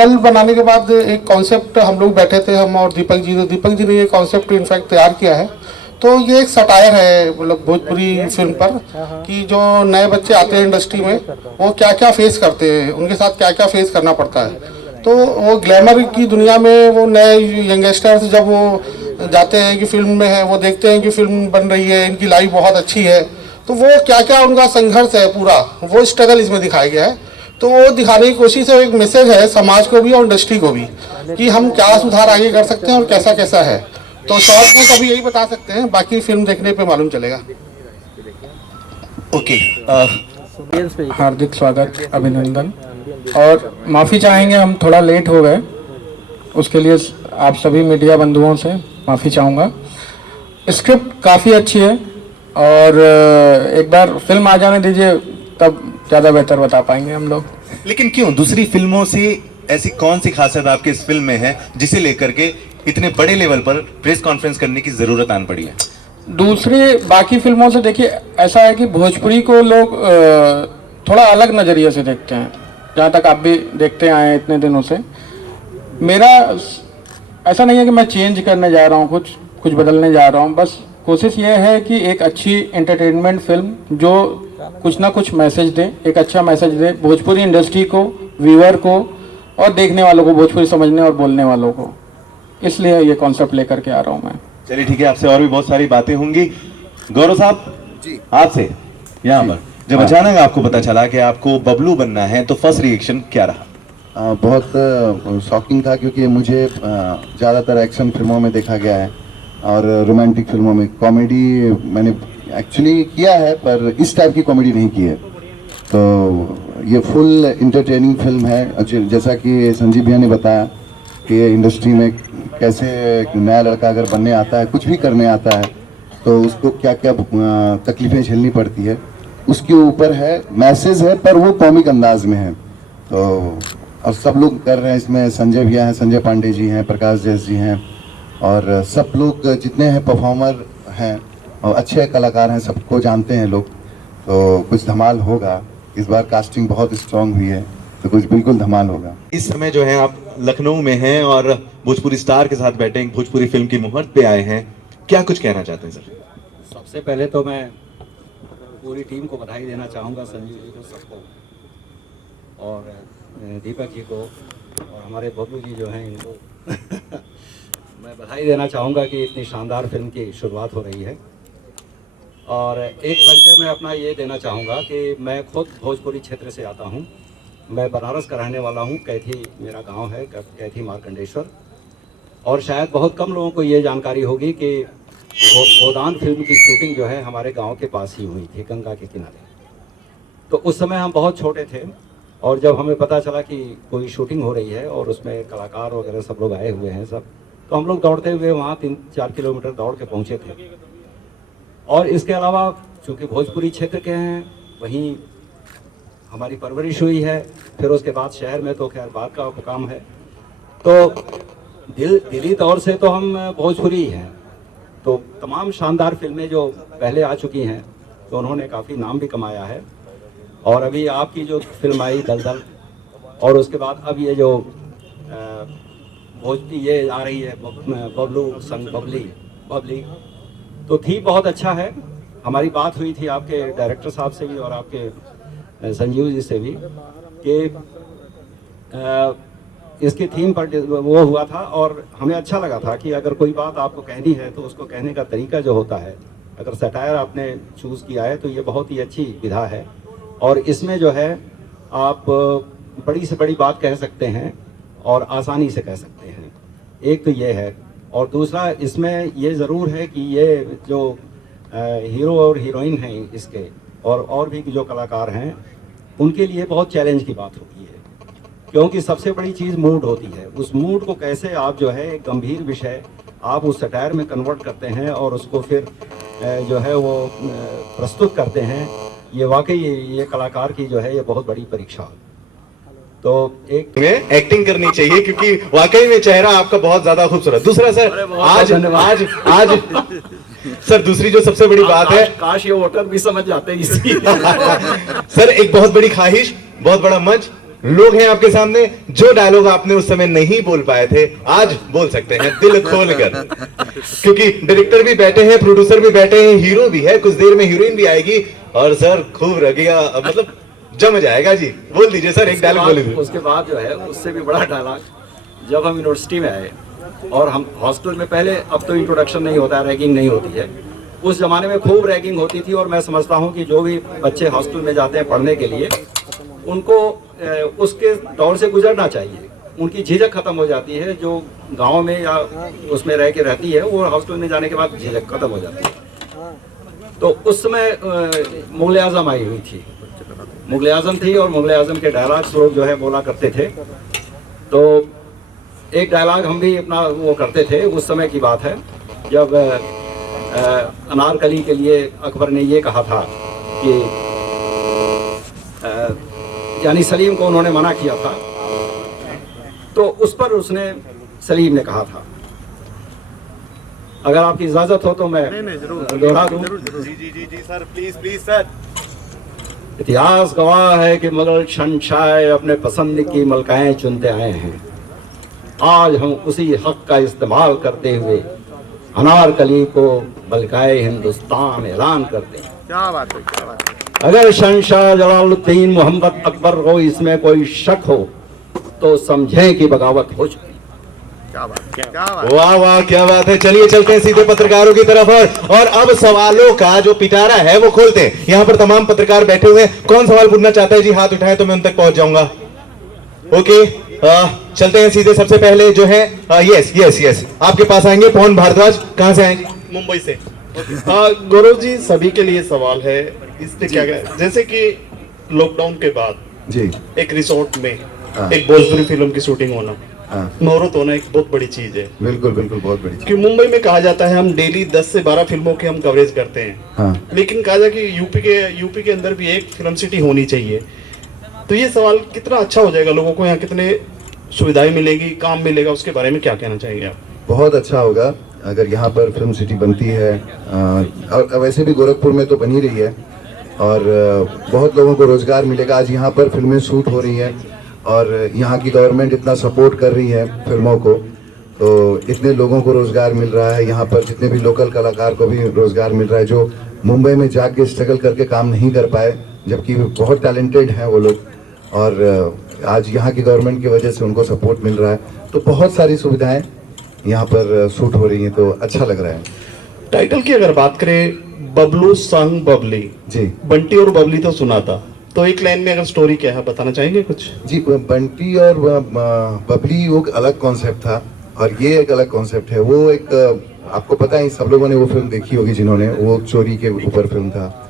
दलदल बनाने के बाद एक कॉन्सेप्ट हम लोग बैठे थे, हम और दीपक जी ने ये कॉन्सेप्ट इनफैक्ट तैयार किया है। तो ये एक सटायर है मतलब भोजपुरी फिल्म पर, कि जो नए बच्चे आते हैं इंडस्ट्री में वो क्या क्या फेस करते हैं, उनके साथ क्या क्या फेस करना पड़ता है। तो वो ग्लैमर की दुनिया में वो नए यंगस्टर्स जब वो जाते हैं कि फिल्म में है, वो देखते हैं कि फिल्म बन रही है, इनकी लाइफ बहुत अच्छी है, तो वो क्या क्या उनका संघर्ष है पूरा, वो स्ट्रगल इसमें दिखाया गया है। तो वो दिखाने की कोशिश है, एक मैसेज है समाज को भी और इंडस्ट्री को भी कि हम क्या सुधार आगे कर सकते हैं और कैसा कैसा है। तो शॉर्ट में कभी यही बता सकते हैं, बाकी फिल्म देखने पे मालूम चलेगा। ओके, हार्दिक स्वागत, अभिनंदन, और माफ़ी चाहेंगे हम थोड़ा लेट हो गए, उसके लिए आप सभी मीडिया बंधुओं से माफ़ी चाहूँगा। स्क्रिप्ट काफ़ी अच्छी है और एक बार फिल्म आ जाने दीजिए, तब ज़्यादा बेहतर बता पाएंगे हम लोग। लेकिन क्यों दूसरी फिल्मों से ऐसी कौन सी खासियत आपके इस फिल्म में है जिसे लेकर के इतने बड़े लेवल पर प्रेस कॉन्फ्रेंस करने की जरूरत आन पड़ी है? दूसरी बाकी फिल्मों से देखिए, ऐसा है कि भोजपुरी को लोग थोड़ा अलग नज़रिए से देखते हैं, जहाँ तक आप भी देखते आए हैं इतने दिनों से। मेरा ऐसा नहीं है कि मैं चेंज करने जा रहा हूँ, कुछ बदलने जा रहा हूँ, बस कोशिश ये है कि एक अच्छी एंटरटेनमेंट फिल्म जो कुछ ना कुछ मैसेज दे, एक अच्छा मैसेज दे भोजपुरी इंडस्ट्री को, व्यूअर को और देखने वालों को, भोजपुरी समझने और बोलने वालों को। इसलिए ये कॉन्सेप्ट लेकर के आ रहा हूँ मैं। चलिए ठीक है, आपसे और भी बहुत सारी बातें होंगी। गौरव साहब जी, आपसे यहाँ पर जब अचानक आपको पता चला कि आपको बबलू बनना है तो फर्स्ट रिएक्शन क्या रहा? बहुत शॉकिंग था, क्योंकि मुझे ज़्यादातर एक्शन फिल्मों में देखा गया है और रोमांटिक फिल्मों में। कॉमेडी मैंने एक्चुअली किया है, पर इस टाइप की कॉमेडी नहीं की है। तो ये फुल इंटरटेनिंग फिल्म है। जैसा कि संजीव भैया ने बताया कि इंडस्ट्री में कैसे एक नया लड़का अगर बनने आता है, कुछ भी करने आता है, तो उसको क्या क्या तकलीफ़ें झेलनी पड़ती है, उसके ऊपर है, मैसेज है, पर वो कॉमिक अंदाज में है। तो और सब लोग कर रहे हैं इसमें, संजय भैया हैं, संजय पांडे जी हैं, प्रकाश जैस जी हैं, और सब लोग जितने हैं परफॉर्मर हैं और अच्छे कलाकार हैं, सबको जानते हैं लोग। तो कुछ धमाल होगा इस बार। कास्टिंग बहुत स्ट्रांग हुई है, तो कुछ बिल्कुल धमाल होगा। इस समय जो है आप लखनऊ में हैं और भोजपुरी स्टार के साथ बैठे हैं, भोजपुरी फिल्म की मुहूर्त पे आए हैं, क्या कुछ कहना चाहते हैं सर? सबसे पहले तो मैं पूरी टीम को बधाई देना चाहूँगा, संजीव जी को, सबको, और दीपक जी को, और हमारे बबलू जी जो हैं इनको मैं बधाई देना चाहूँगा कि इतनी शानदार फिल्म की शुरुआत हो रही है। और एक परिचय मैं अपना ये देना चाहूँगा कि मैं खुद भोजपुरी क्षेत्र से आता हूँ। मैं बनारस का रहने वाला हूँ, कैथी मेरा गांव है, कैथी मार्कंडेश्वर। और शायद बहुत कम लोगों को ये जानकारी होगी कि गोदान फिल्म की शूटिंग जो है हमारे गांव के पास ही हुई थी, गंगा के किनारे। तो उस समय हम बहुत छोटे थे, और जब हमें पता चला कि कोई शूटिंग हो रही है और उसमें कलाकार वगैरह सब लोग आए हुए हैं सब, तो हम लोग दौड़ते हुए वहाँ 3-4 किलोमीटर दौड़ के पहुँचे थे। और इसके अलावा चूँकि भोजपुरी क्षेत्र के हैं, वहीं हमारी परवरिश हुई है, फिर उसके बाद शहर में तो खैर बात का काम है। तो दिली तौर से तो हम भोजपुरी ही हैं। तो तमाम शानदार फिल्में जो पहले आ चुकी हैं, तो उन्होंने काफ़ी नाम भी कमाया है। और अभी आपकी जो फिल्म आई दलदल, और उसके बाद अब ये जो भोजपुरी ये आ रही है बबलू संग बबली, तो थी बहुत अच्छा है। हमारी बात हुई थी आपके डायरेक्टर साहब से भी और आपके संजीव जी से भी कि इसकी थीम पर वो हुआ था, और हमें अच्छा लगा था कि अगर कोई बात आपको कहनी है तो उसको कहने का तरीका जो होता है, अगर सटायर आपने चूज़ किया है तो ये बहुत ही अच्छी विधा है। और इसमें जो है आप बड़ी से बड़ी बात कह सकते हैं और आसानी से कह सकते हैं, एक तो ये है। और दूसरा इसमें ये ज़रूर है कि ये जो हीरो और हीरोइन हैं इसके, और भी जो कलाकार हैं, उनके लिए बहुत चैलेंज की बात होती है, क्योंकि सबसे बड़ी चीज़ मूड होती है। उस मूड को कैसे आप जो है एक गंभीर विषय आप उस सटायर में कन्वर्ट करते हैं और उसको फिर जो है वो प्रस्तुत करते हैं, ये वाकई ये कलाकार की जो है ये बहुत बड़ी परीक्षा। तो एक में एक्टिंग करनी चाहिए, क्योंकि वाकई में चेहरा आपका बहुत ज्यादा खूबसूरत। दूसरा सर, आज सर दूसरी जो सबसे बड़ी बात है, काश ये वोटर भी समझ जाते हैं इसी सर एक बहुत बड़ी ख्वाहिश, बहुत बड़ा मंच, लोग हैं आपके सामने, जो डायलॉग आपने उस समय नहीं बोल पाए थे आज बोल सकते हैं दिल खोलकर, क्योंकि डायरेक्टर भी बैठे हैं, प्रोड्यूसर भी बैठे हैं, हीरो भी है, कुछ देर में हीरोइन भी आएगी और सर खूब रगेगा, मतलब जम जाएगा जी। बोल दीजिए सर, एक डायलॉग बोल दीजिए। उसके बाद जो है उससे भी बड़ा डायलॉग, जब हम यूनिवर्सिटी में आए और हम हॉस्टल में, पहले अब तो इंट्रोडक्शन नहीं होता है, रैगिंग नहीं होती है, उस जमाने में खूब रैगिंग होती थी। और मैं समझता हूँ कि जो भी बच्चे हॉस्टल में जाते हैं पढ़ने के लिए, उनको उसके दौर से गुजरना चाहिए, उनकी झिझक खत्म हो जाती है। जो गांव में या उसमें रह के रहती है, वो हॉस्टल में जाने के बाद झिझक खत्म हो जाती है। तो उस समय मुगल आजम आई हुई थी, मुगल आजम थी, और मुगल आजम के डायलॉग्स लोग जो है बोला करते थे। तो एक डायलॉग हम भी अपना वो करते थे, उस समय की बात है जब अनारकली के लिए अकबर ने ये कहा था कि यानी सलीम को उन्होंने मना किया था, तो उस पर उसने, सलीम ने कहा था, अगर आपकी इजाजत हो तो मैं दोहरा दूं। जी सर, प्लीज सर। इतिहास गवाह है कि मुगल शहंशाह अपने पसंद की मलकाएं चुनते आए हैं। आज हम उसी हक का इस्तेमाल करते हुए अनारकली को मलकाए हिंदुस्तान ऐलान करते हैं। क्या बात है, क्या बात है। अगर शहंशाह जलालुद्दीन मोहम्मद अकबर को इसमें कोई शक हो तो समझें कि बगावत हो चुकी। क्या बात, क्या बात। वाह वाह, क्या बात है। चलिए चलते हैं सीधे पत्रकारों की तरफ और अब सवालों का जो पिटारा है वो खोलते हैं। यहाँ पर तमाम पत्रकार बैठे हुए हैं, कौन सवाल पूछना चाहता है जी हाथ उठाए तो मैं उन तक पहुंच जाऊंगा। ओके, चलते हैं सीधे। सबसे पहले जो है यस आपके पास आएंगे पवन भारद्वाज, कहां से आएंगे? मुंबई से। गौरव जी, सभी के लिए सवाल है, इससे क्या है, जैसे कि लॉकडाउन के बाद जी एक रिसोर्ट में हाँ। एक भोजपुरी फिल्म की शूटिंग होना, हाँ मुहूर्त होना एक बहुत बड़ी चीज है। बिल्कुल बिल्कुल, बहुत बड़ी चीज़। कि मुंबई में कहा जाता है हम डेली 10 से 12 फिल्मों की हम कवरेज करते हैं, हाँ लेकिन कहा जाए कि यूपी के अंदर भी एक फिल्म सिटी होनी चाहिए। तो ये सवाल कितना अच्छा हो जाएगा, लोगों को यहाँ कितने सुविधाएं मिलेगी, काम मिलेगा, उसके बारे में क्या कहना चाहेंगे आप? बहुत अच्छा होगा अगर यहाँ पर फिल्म सिटी बनती है। और वैसे भी गोरखपुर में तो बन ही रही है और बहुत लोगों को रोजगार मिलेगा। आज यहाँ पर फिल्में शूट हो रही हैं और यहाँ की गवर्नमेंट इतना सपोर्ट कर रही है फिल्मों को, तो इतने लोगों को रोजगार मिल रहा है। यहाँ पर जितने भी लोकल कलाकार को भी रोजगार मिल रहा है, जो मुंबई में जाके स्ट्रगल करके काम नहीं कर पाए, जबकि बहुत टैलेंटेड हैं वो लोग, और आज यहाँ की गवर्नमेंट की वजह से उनको सपोर्ट मिल रहा है। तो बहुत सारी सुविधाएं यहाँ पर शूट हो रही हैं, तो अच्छा लग रहा है। टाइटल की अगर बात करें, बबलू संग बबली, जी बंटी और बबली तो सुना था, तो एक लाइन में अगर स्टोरी क्या है बताना चाहेंगे कुछ? जी, बंटी और बबली वो एक अलग कॉन्सेप्ट था और ये एक अलग कॉन्सेप्ट है। वो एक आपको पता है, सब लोगों ने वो फिल्म देखी होगी जिन्होंने, वो चोरी के ऊपर फिल्म था।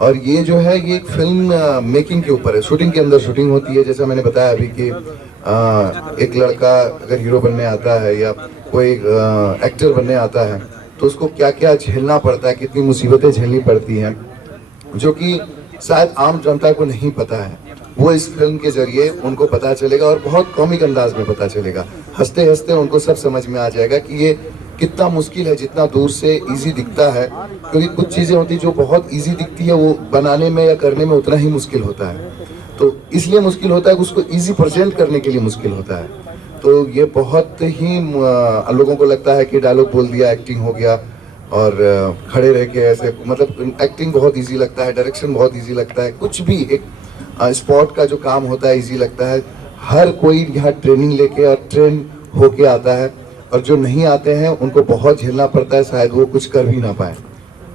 और ये जो है ये एक फिल्म मेकिंग के ऊपर है, शूटिंग के अंदर शूटिंग होती है। जैसा मैंने बताया अभी कि एक लड़का अगर हीरो बनने आता है या कोई एक्टर बनने आता है तो उसको क्या क्या झेलना पड़ता है, कितनी मुसीबतें झेलनी पड़ती हैं, जो कि शायद आम जनता को नहीं पता है। वो इस फिल्म के जरिए उनको पता चलेगा और बहुत कॉमिक अंदाज में पता चलेगा। हंसते हंसते उनको सब समझ में आ जाएगा कि ये कितना मुश्किल है, जितना दूर से इजी दिखता है। क्योंकि कुछ चीज़ें होती हैं जो बहुत इजी दिखती है, वो बनाने में या करने में उतना ही मुश्किल होता है। तो इसलिए मुश्किल होता है कि उसको इजी प्रेजेंट करने के लिए मुश्किल होता है। तो ये बहुत ही लोगों को लगता है कि डायलॉग बोल दिया, एक्टिंग हो गया, और खड़े रह के ऐसे, मतलब एक्टिंग बहुत इजी लगता है, डायरेक्शन बहुत इजी लगता है, कुछ भी एक स्पॉट का जो काम होता है इजी लगता है। हर कोई यहाँ ट्रेनिंग लेके और ट्रेन होके आता है, और जो नहीं आते हैं उनको बहुत झेलना पड़ता है, शायद वो कुछ कर भी ना पाए।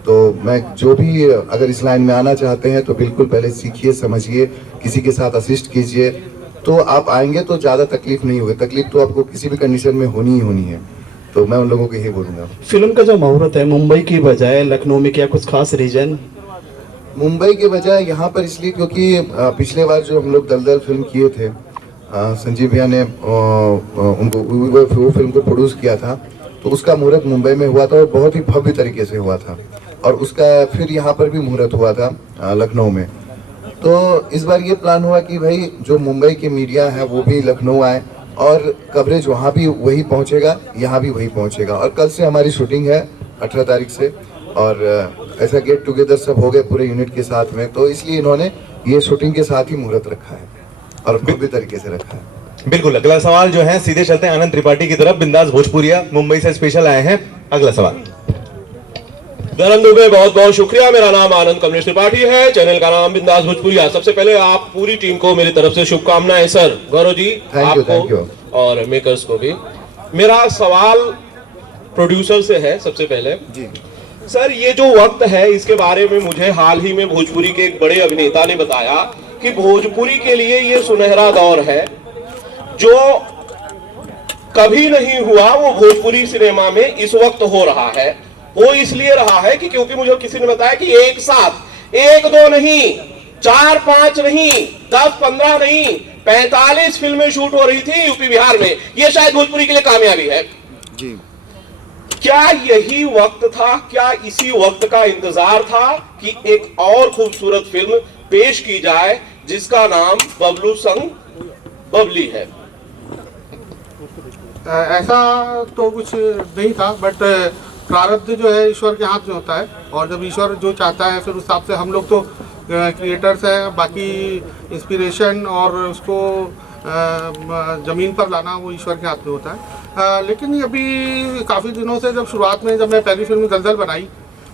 तो मैं जो भी अगर इस लाइन में आना चाहते हैं तो बिल्कुल पहले सीखिए, समझिए, किसी के साथ असिस्ट कीजिए, तो आप आएंगे तो ज़्यादा तकलीफ नहीं होगी। तकलीफ तो आपको किसी भी कंडीशन में होनी ही होनी है। तो मैं उन लोगों को यही बोलूँगा। फिल्म का जो मुहूर्त है मुंबई की बजाय लखनऊ में, क्या कुछ खास रीजन? मुंबई के बजाय यहाँ पर इसलिए क्योंकि पिछले बार जो हम लोग दलदल फिल्म किए थे, संजीव भैया ने उनको वो फिल्म को प्रोड्यूस किया था, तो उसका मुहूर्त मुंबई में हुआ था और बहुत ही भव्य तरीके से हुआ था। और उसका फिर यहाँ पर भी मुहूर्त हुआ था लखनऊ में। तो इस बार ये प्लान हुआ कि भाई जो मुंबई के मीडिया है वो भी लखनऊ आए और कवरेज वहाँ भी वही पहुँचेगा, यहाँ भी वही पहुँचेगा। और कल से हमारी शूटिंग है 18 तारीख से, और ऐसा गेट टुगेदर सब हो गए पूरे यूनिट के साथ में, तो इसलिए इन्होंने ये शूटिंग के साथ ही मुहूर्त रखा है। और भव्य तरीके से रखा है। बिल्कुल। अगला सवाल जो है सीधे चलते हैं आनंद त्रिपाठी की तरफ। बिंदास भोजपुरिया मुंबई से स्पेशल आए हैं। अगला सवाल। धर्म दुबे, बहुत बहुत शुक्रिया। मेरा नाम आनंद कमलेश त्रिपाठी है, चैनल का नाम बिंदास भोजपुरिया। सबसे पहले आप पूरी टीम को मेरी तरफ से शुभकामनाएं sir. Gaurav ji thank you और मेकर्स को भी। मेरा सवाल प्रोड्यूसर से है सबसे पहले जी। सर, ये जो वक्त है इसके बारे में मुझे हाल ही में भोजपुरी के एक बड़े अभिनेता ने बताया कि भोजपुरी के लिए ये सुनहरा दौर है, जो कभी नहीं हुआ वो भोजपुरी सिनेमा में इस वक्त हो रहा है। वो इसलिए रहा है कि क्योंकि मुझे किसी ने बताया कि एक साथ 1 2 नहीं, 4 5 नहीं, 10 15 नहीं, 45 फिल्में शूट हो रही थी यूपी बिहार में। ये शायद भोजपुरी के लिए कामयाबी है जी। क्या यही वक्त था, क्या इसी वक्त का इंतजार था कि एक और खूबसूरत फिल्म पेश की जाए जिसका नाम बबलू संग बबली है? ऐसा तो कुछ नहीं था, बट प्रारब्ध जो है ईश्वर के हाथ में होता है, और जब ईश्वर जो चाहता है फिर उस हिसाब से हम लोग तो क्रिएटर्स हैं, बाकी इंस्पिरेशन और उसको ज़मीन पर लाना वो ईश्वर के हाथ में होता है। लेकिन अभी काफ़ी दिनों से जब शुरुआत में जब मैं पहली फिल्म दलदल बनाई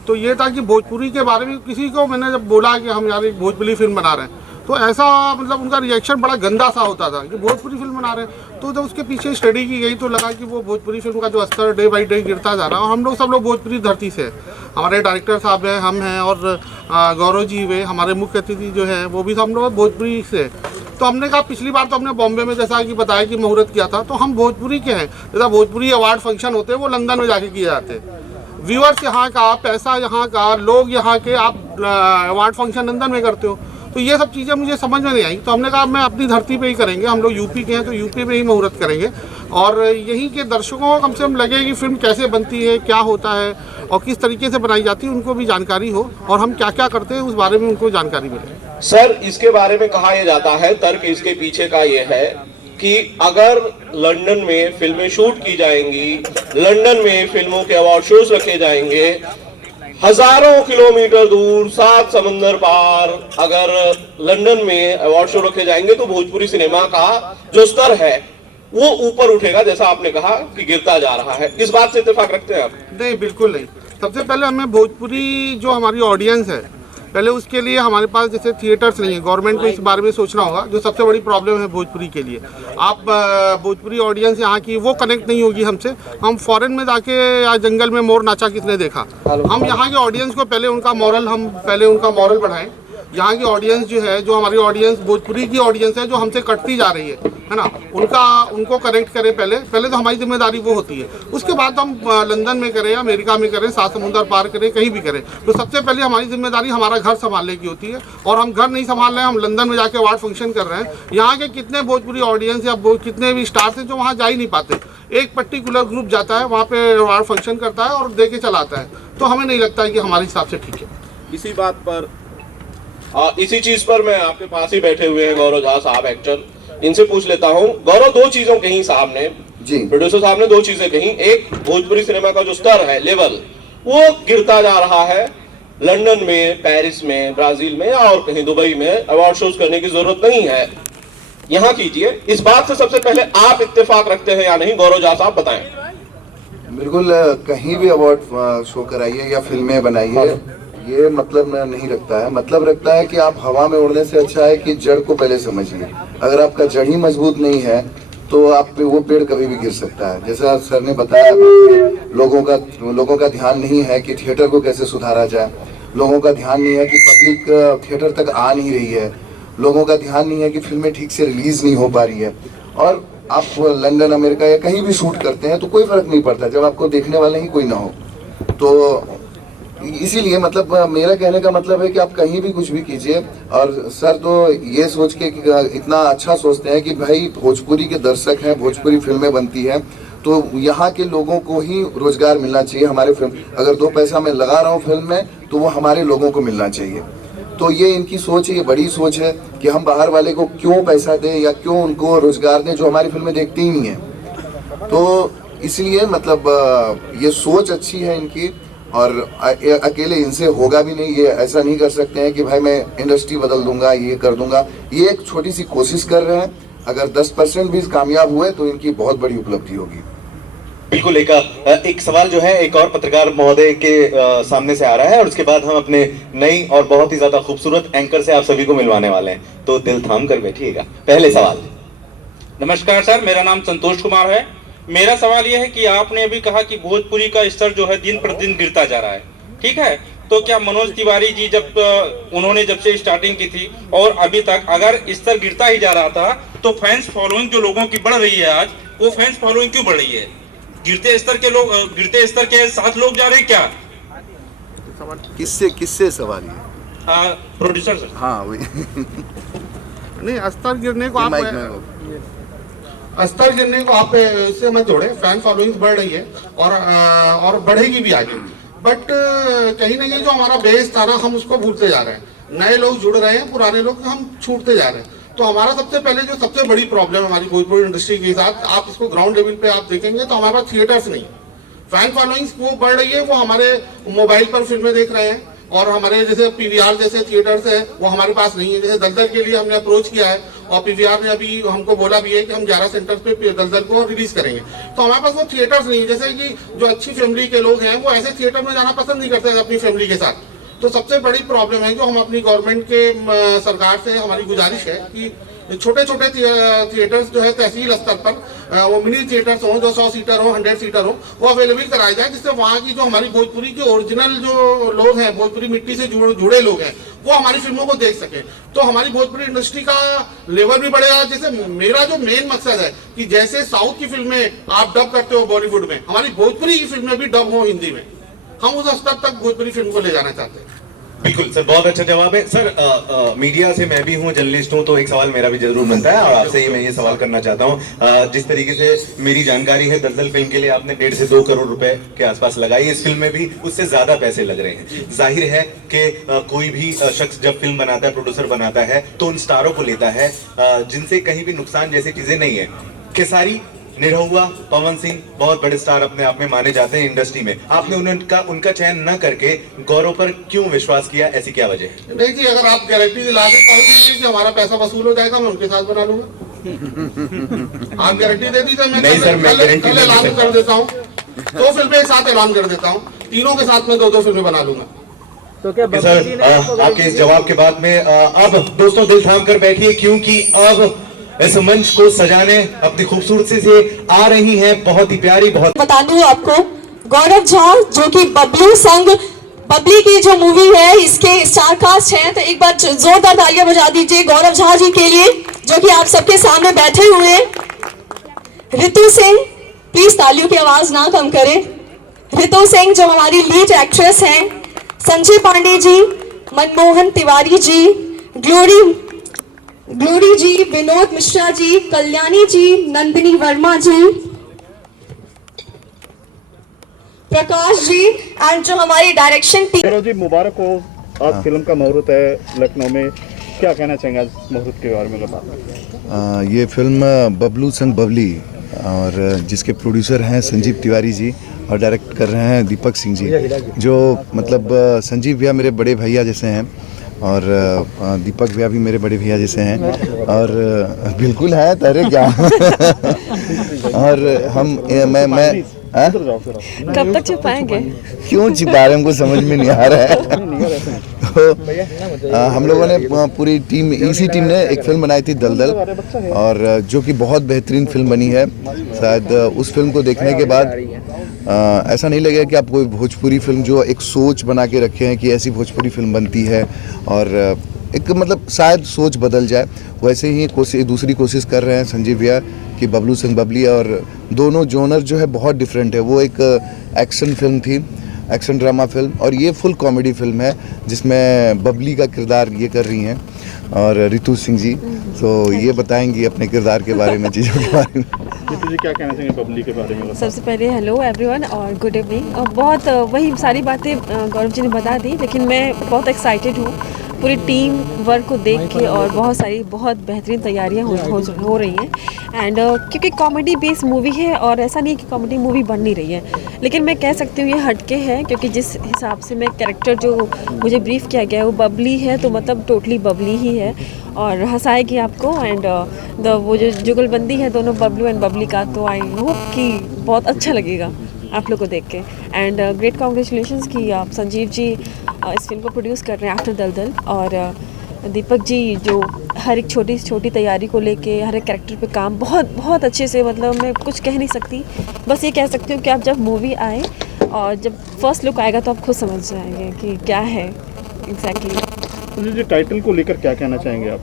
तो ये था कि भोजपुरी के बारे में किसी को मैंने जब बोला कि हम यार एक भोजपुरी फिल्म बना रहे हैं तो ऐसा मतलब उनका रिएक्शन बड़ा गंदा सा होता था कि भोजपुरी फिल्म बना रहे हैं। तो जब उसके पीछे स्टडी की गई तो लगा कि वो भोजपुरी फिल्म का जो स्तर डे बाई डे गिरता जा रहा है। और हम लोग सब लोग भोजपुरी धरती से हैं, हमारे डायरेक्टर साहब हैं, हम हैं, और गौरव जी वे हमारे मुख्य अतिथि जो है वो भी हम लोग भोजपुरी से। तो हमने कहा पिछली बार तो हमने बॉम्बे में जैसा कि बताया कि मुहूर्त किया था, तो हम भोजपुरी के हैं। जैसा भोजपुरी अवार्ड फंक्शन होते हैं वो लंदन में जाके किए जाते हैं, व्यूअर्स यहाँ का, पैसा यहाँ का, लोग यहाँ के, आप अवार्ड फंक्शन लंदन में करते हो। तो ये सब चीज़ें मुझे समझ में नहीं आई, तो हमने कहा मैं अपनी धरती पे ही करेंगे, हम लोग यूपी के हैं तो यूपी में ही मुहूर्त करेंगे, और यहीं के दर्शकों को कम से कम लगे कि फिल्म कैसे बनती है, क्या होता है और किस तरीके से बनाई जाती है, उनको भी जानकारी हो, और हम क्या क्या करते हैं उस बारे में उनको जानकारी मिले। सर, इसके बारे में कहा यह जाता है, तर्क इसके पीछे का ये है कि अगर लंदन में फिल्में शूट की जाएंगी, लंदन में फिल्मों के अवार्ड शोज रखे जाएंगे, हजारों किलोमीटर दूर 7 समंदर पार अगर लंदन में अवार्ड शो रखे जाएंगे तो भोजपुरी सिनेमा का जो स्तर है वो ऊपर उठेगा, जैसा आपने कहा कि गिरता जा रहा है। इस बात से इत्तेफाक रखते हैं आप? नहीं, बिल्कुल नहीं। सबसे पहले हमें भोजपुरी जो हमारी ऑडियंस है, पहले उसके लिए हमारे पास जैसे थिएटर्स नहीं है, गवर्नमेंट को इस बारे में सोचना होगा, जो सबसे बड़ी प्रॉब्लम है भोजपुरी के लिए। आप भोजपुरी ऑडियंस यहाँ की वो कनेक्ट नहीं होगी हमसे। हम फॉरेन में जाके या जंगल में मोर नाचा किसने देखा, हम यहाँ के ऑडियंस को पहले उनका मॉरल बढ़ाएं। यहाँ की ऑडियंस जो है, जो हमारी ऑडियंस भोजपुरी की ऑडियंस है जो हमसे कटती जा रही है ना, उनको कनेक्ट करें। पहले तो हमारी जिम्मेदारी वो होती है, उसके बाद हम लंदन में करें, अमेरिका में करें, 7 समुंदर पार करें, कहीं भी करें, तो सबसे पहले हमारी जिम्मेदारी हमारा घर संभालने की होती है। और हम घर नहीं संभाल रहे हैं, हम लंदन में जाके अवार्ड फंक्शन कर रहे हैं। यहाँ के कितने भोजपुरी ऑडियंस या कितने भी स्टार्स हैं जो वहाँ जा ही नहीं पाते, एक पर्टिकुलर ग्रुप जाता है वहाँ पे अवार्ड फंक्शन करता है और दे के चला आता है। तो हमें नहीं लगता है कि हमारे हिसाब से ठीक है। इसी बात पर इसी चीज पर मैं आपके पास ही बैठे हुए हैं गौरव झा साहब, एक्टर, इनसे पूछ लेता हूं। गौरव, 2 चीजों कही साहब ने जी, प्रोड्यूसर साहब ने 2 चीजें कही। एक, भोजपुरी सिनेमा का जो स्तर है, लेवल, वो गिरता जा रहा है। लंदन में, पेरिस में, ब्राजील में और कहीं दुबई में अवार्ड शोज करने की जरूरत नहीं है, यहाँ कीजिए। इस बात से सबसे पहले आप इत्तेफाक रखते हैं या नहीं, गौरव झा साहब बताएं। बिल्कुल, कहीं भी अवार्ड शो कराइए या फिल्में बनाइए, ये मतलब नहीं रखता है। मतलब रखता है कि आप हवा में उड़ने से अच्छा है कि जड़ को पहले समझिए। अगर आपका जड़ ही मजबूत नहीं है तो आप पे वो पेड़ कभी भी गिर सकता है। जैसा सर ने बताया, लोगों का ध्यान नहीं है कि थिएटर को कैसे सुधारा जाए, लोगों का ध्यान नहीं है कि पब्लिक थिएटर तक आ नहीं रही है, लोगों का ध्यान नहीं है कि फिल्में ठीक से रिलीज नहीं हो पा रही है। और आप लंदन, अमेरिका या कहीं भी शूट करते हैं तो कोई फर्क नहीं पड़ता जब आपको देखने वाले ही कोई ना हो। तो इसीलिए मतलब मेरा कहने का मतलब है कि आप कहीं भी कुछ भी कीजिए। और सर तो ये सोच के इतना अच्छा सोचते हैं कि भाई भोजपुरी के दर्शक हैं, भोजपुरी फिल्में बनती हैं तो यहाँ के लोगों को ही रोजगार मिलना चाहिए। हमारे फिल्म अगर 2 पैसा मैं लगा रहा हूँ फिल्म में तो वो हमारे लोगों को मिलना चाहिए। तो ये इनकी सोच है, ये बड़ी सोच है कि हम बाहर वाले को क्यों पैसा दें या क्यों उनको रोजगार दें जो हमारी फिल्में देखती ही नहीं है। तो इसलिए मतलब ये सोच अच्छी है इनकी। और अकेले इनसे होगा भी नहीं। ये ऐसा नहीं कर सकते हैं कि भाई मैं इंडस्ट्री बदल दूंगा, ये कर दूंगा। ये एक छोटी सी कोशिश कर रहे हैं। अगर 10% भी कामयाब हुए तो इनकी बहुत बड़ी उपलब्धि होगी। बिल्कुल। एक सवाल जो है एक और पत्रकार महोदय के सामने से आ रहा है और उसके बाद हम अपने नई और बहुत ही ज्यादा खूबसूरत एंकर से आप सभी को मिलवाने वाले हैं, तो दिल थाम कर बैठिएगा। पहले सवाल। नमस्कार सर, मेरा नाम संतोष कुमार है। मेरा सवाल यह है कि आपने अभी कहा कि भोजपुरी का स्तर जो है दिन प्रतिदिन गिरता जा रहा है, ठीक है, तो क्या मनोज तिवारी जी उन्होंने जब से स्टार्टिंग की थी और अभी तक अगर स्तर गिरता ही जा रहा था तो फैंस फॉलोइंग जो लोगों की बढ़ रही है आज, वो फैंस फॉलोइंग क्यों बढ़ रही है? गिरते स्तर के साथ लोग जा रहे हैं क्या? किससे सवाल ये? Producer sir. हाँ वही। नहीं, स्तर गिरने को आप इससे मत जोड़े। फैन फॉलोइंग बढ़ रही है और बढ़ेगी भी आगे। बट कहीं ना कहीं जो हमारा बेस था ना, हम उसको भूलते जा रहे हैं। नए लोग जुड़ रहे हैं, पुराने लोग हम छूटते जा रहे हैं। तो हमारा सबसे बड़ी प्रॉब्लम हमारी भोजपुरी इंडस्ट्री के साथ, आप इसको ग्राउंड लेवल पे आप देखेंगे तो हमारे पास थिएटर्स नहीं। फैन फॉलोइंग्स वो बढ़ रही है, वो हमारे मोबाइल पर फिल्में देख रहे हैं और हमारे जैसे पीवीआर जैसे थिएटर्स है वो हमारे पास नहीं है। जैसे दलदल के लिए हमने अप्रोच किया है और पीवीआर ने अभी हमको बोला भी है कि हम 11 सेंटर्स पे दलदल को रिलीज करेंगे। तो हमारे पास वो थिएटर्स नहीं है। जैसे कि जो अच्छी फैमिली के लोग हैं वो ऐसे थिएटर में जाना पसंद नहीं करते अपनी फैमिली के साथ। तो सबसे बड़ी प्रॉब्लम है जो हम अपनी गवर्नमेंट के सरकार से हमारी गुजारिश है कि छोटे छोटे थिएटर्स जो है तहसील स्तर पर वो मिनी थिएटर्स हो, जो 100 सीटर हो, 100 सीटर हो, वो अवेलेबल कराए जाए, जिससे वहाँ की जो हमारी भोजपुरी के ओरिजिनल जो लोग हैं, भोजपुरी मिट्टी से जुड़े लोग हैं, वो हमारी फिल्मों को देख सके। तो हमारी भोजपुरी इंडस्ट्री का लेवल भी बढ़ेगा। जैसे मेरा जो मेन मकसद है कि जैसे साउथ की फिल्में आप डब करते हो बॉलीवुड में, हमारी भोजपुरी की फिल्में भी डब हो हिंदी में। हम उस स्तर तक भोजपुरी फिल्म को ले जाना चाहते हैं। बिल्कुल सर, बहुत अच्छा जवाब है सर। मीडिया से मैं भी हूँ, जर्नलिस्ट हूँ, तो एक सवाल मेरा भी जरूर बनता है और आपसे मैं ये सवाल करना चाहता हूँ। जिस तरीके से मेरी जानकारी है, दलदल फिल्म के लिए आपने 1.5 से 2 करोड़ रुपए के आसपास लगाई। इस फिल्म में भी उससे ज्यादा पैसे लग रहे हैं। जाहिर है कि कोई भी शख्स जब फिल्म बनाता है, प्रोड्यूसर बनाता है, तो उन स्टारों को लेता है जिनसे कहीं भी नुकसान जैसी चीजें नहीं है। खेसारी, निरहुआ, पवन सिंह बहुत बड़े स्टार अपने आप में माने जाते हैं इंडस्ट्री में। आपने उनका चयन न करके गौरव पर क्यों विश्वास किया? ऐसी क्या वजह है? नहीं जी, अगर आप गारंटी दिला देते कि हमारा पैसा वसूल हो जाएगा, मैं उनके साथ बना लूंगा। आप गारंटी दे दी तो मैं नहीं सर, मैं गारंटी ऐलान कर देता हूँ। 2 फिल्में एक साथ ऐलान कर देता हूँ, तीनों के साथ में 2-2 फिल्में बना लूंगा। तो क्या सर, आपके इस जवाब के बाद में अब दोस्तों दिल थाम कर बैठिए, क्योंकि अब इस मंच को सजाने अपनी खूबसूरती से आ रही हैं बहुत ही प्यारी, बहुत बता दूं आपको, गौरव झा जो कि बबलू संग बबली की जो मूवी है इसके स्टार कास्ट हैं, तो एक बार जोरदार तालियां बजा दीजिए गौरव झा जी के लिए जो कि आप सबके सामने बैठे हुए हैं। रितु सिंह, प्लीज तालियों की आवाज ना कम करें। रितु सिंह जो हमारी लीड एक्ट्रेस हैं, संजय पांडे जी, मनमोहन तिवारी जी, ग्लोरी जी, विनोद मिश्रा जी, कल्याणी जी, नंदिनी वर्मा जी, प्रकाश जी एंड जो हमारी डायरेक्शन टीम। जी मुबारक हो, आज फिल्म का मुहूर्त है लखनऊ में, क्या कहना चाहेंगे आज मुहूर्त के बारे में? ये फिल्म बबलू संग बबली और जिसके प्रोड्यूसर हैं संजीव तिवारी जी और डायरेक्ट कर रहे हैं दीपक सिंह जी, जो मतलब संजीव भैया मेरे बड़े भैया जैसे हैं और दीपक भैया भी मेरे बड़े भैया जैसे हैं और बिल्कुल है तेरे क्या। और हम मैं कब तक छिपाएंगे? क्यों छिपा रहे हैं, हमको समझ में नहीं आ रहा है। तो हम लोगों ने पूरी टीम, इसी टीम ने एक फिल्म बनाई थी दलदल, और जो कि बहुत बेहतरीन फिल्म बनी है। शायद उस फिल्म को देखने के बाद ऐसा नहीं लगेगा कि आप कोई भोजपुरी फिल्म जो एक सोच बना के रखे हैं कि ऐसी भोजपुरी फिल्म बनती है, और एक मतलब शायद सोच बदल जाए। वैसे ही दूसरी कोशिश कर रहे हैं संजीव भैया कि बबलू सिंह बबली, और दोनों जोनर जो है बहुत डिफरेंट है। वो एक एक्शन फिल्म थी, एक्शन ड्रामा फिल्म, और ये फुल कॉमेडी फिल्म है जिसमें बबली का किरदार ये कर रही हैं और रितु सिंह जी। तो ये बताएंगी अपने किरदार के बारे में, चीज़ों के बारे में। रितु जी क्या कहना चाहेंगे बबली के बारे में? सबसे पहले हेलो एवरीवन और गुड इवनिंग। और बहुत वही सारी बातें गौरव जी ने बता दी, लेकिन मैं बहुत एक्साइटेड हूँ पूरी टीम वर्क को देख के और बहुत बेहतरीन तैयारियां हो रही हैं एंड क्योंकि कॉमेडी बेस्ड मूवी है और ऐसा नहीं कि कॉमेडी मूवी बन नहीं रही है, लेकिन मैं कह सकती हूँ ये हटके है क्योंकि जिस हिसाब से मैं कैरेक्टर जो मुझे ब्रीफ किया गया है वो बबली है, तो मतलब टोटली बबली ही है और हंसाएगी आपको एंड वो जो जुगलबंदी है दोनों बबलू एंड बबली का, तो आई होप कि बहुत अच्छा लगेगा आप लोग को देख के एंड ग्रेट कॉन्ग्रेचुलेशंस कि आप संजीव जी इस फिल्म को प्रोड्यूस कर रहे हैं आफ्टर दलदल और दीपक जी जो हर एक छोटी से छोटी तैयारी को लेके हर एक कैरेक्टर पे काम बहुत अच्छे से, मतलब मैं कुछ कह नहीं सकती, बस ये कह सकती हूँ कि आप जब मूवी आए और जब फर्स्ट लुक आएगा तो आप खुद समझ जाएंगे कि क्या है एग्जैक्टली। तो जी टाइटल को लेकर क्या कहना चाहेंगे आप?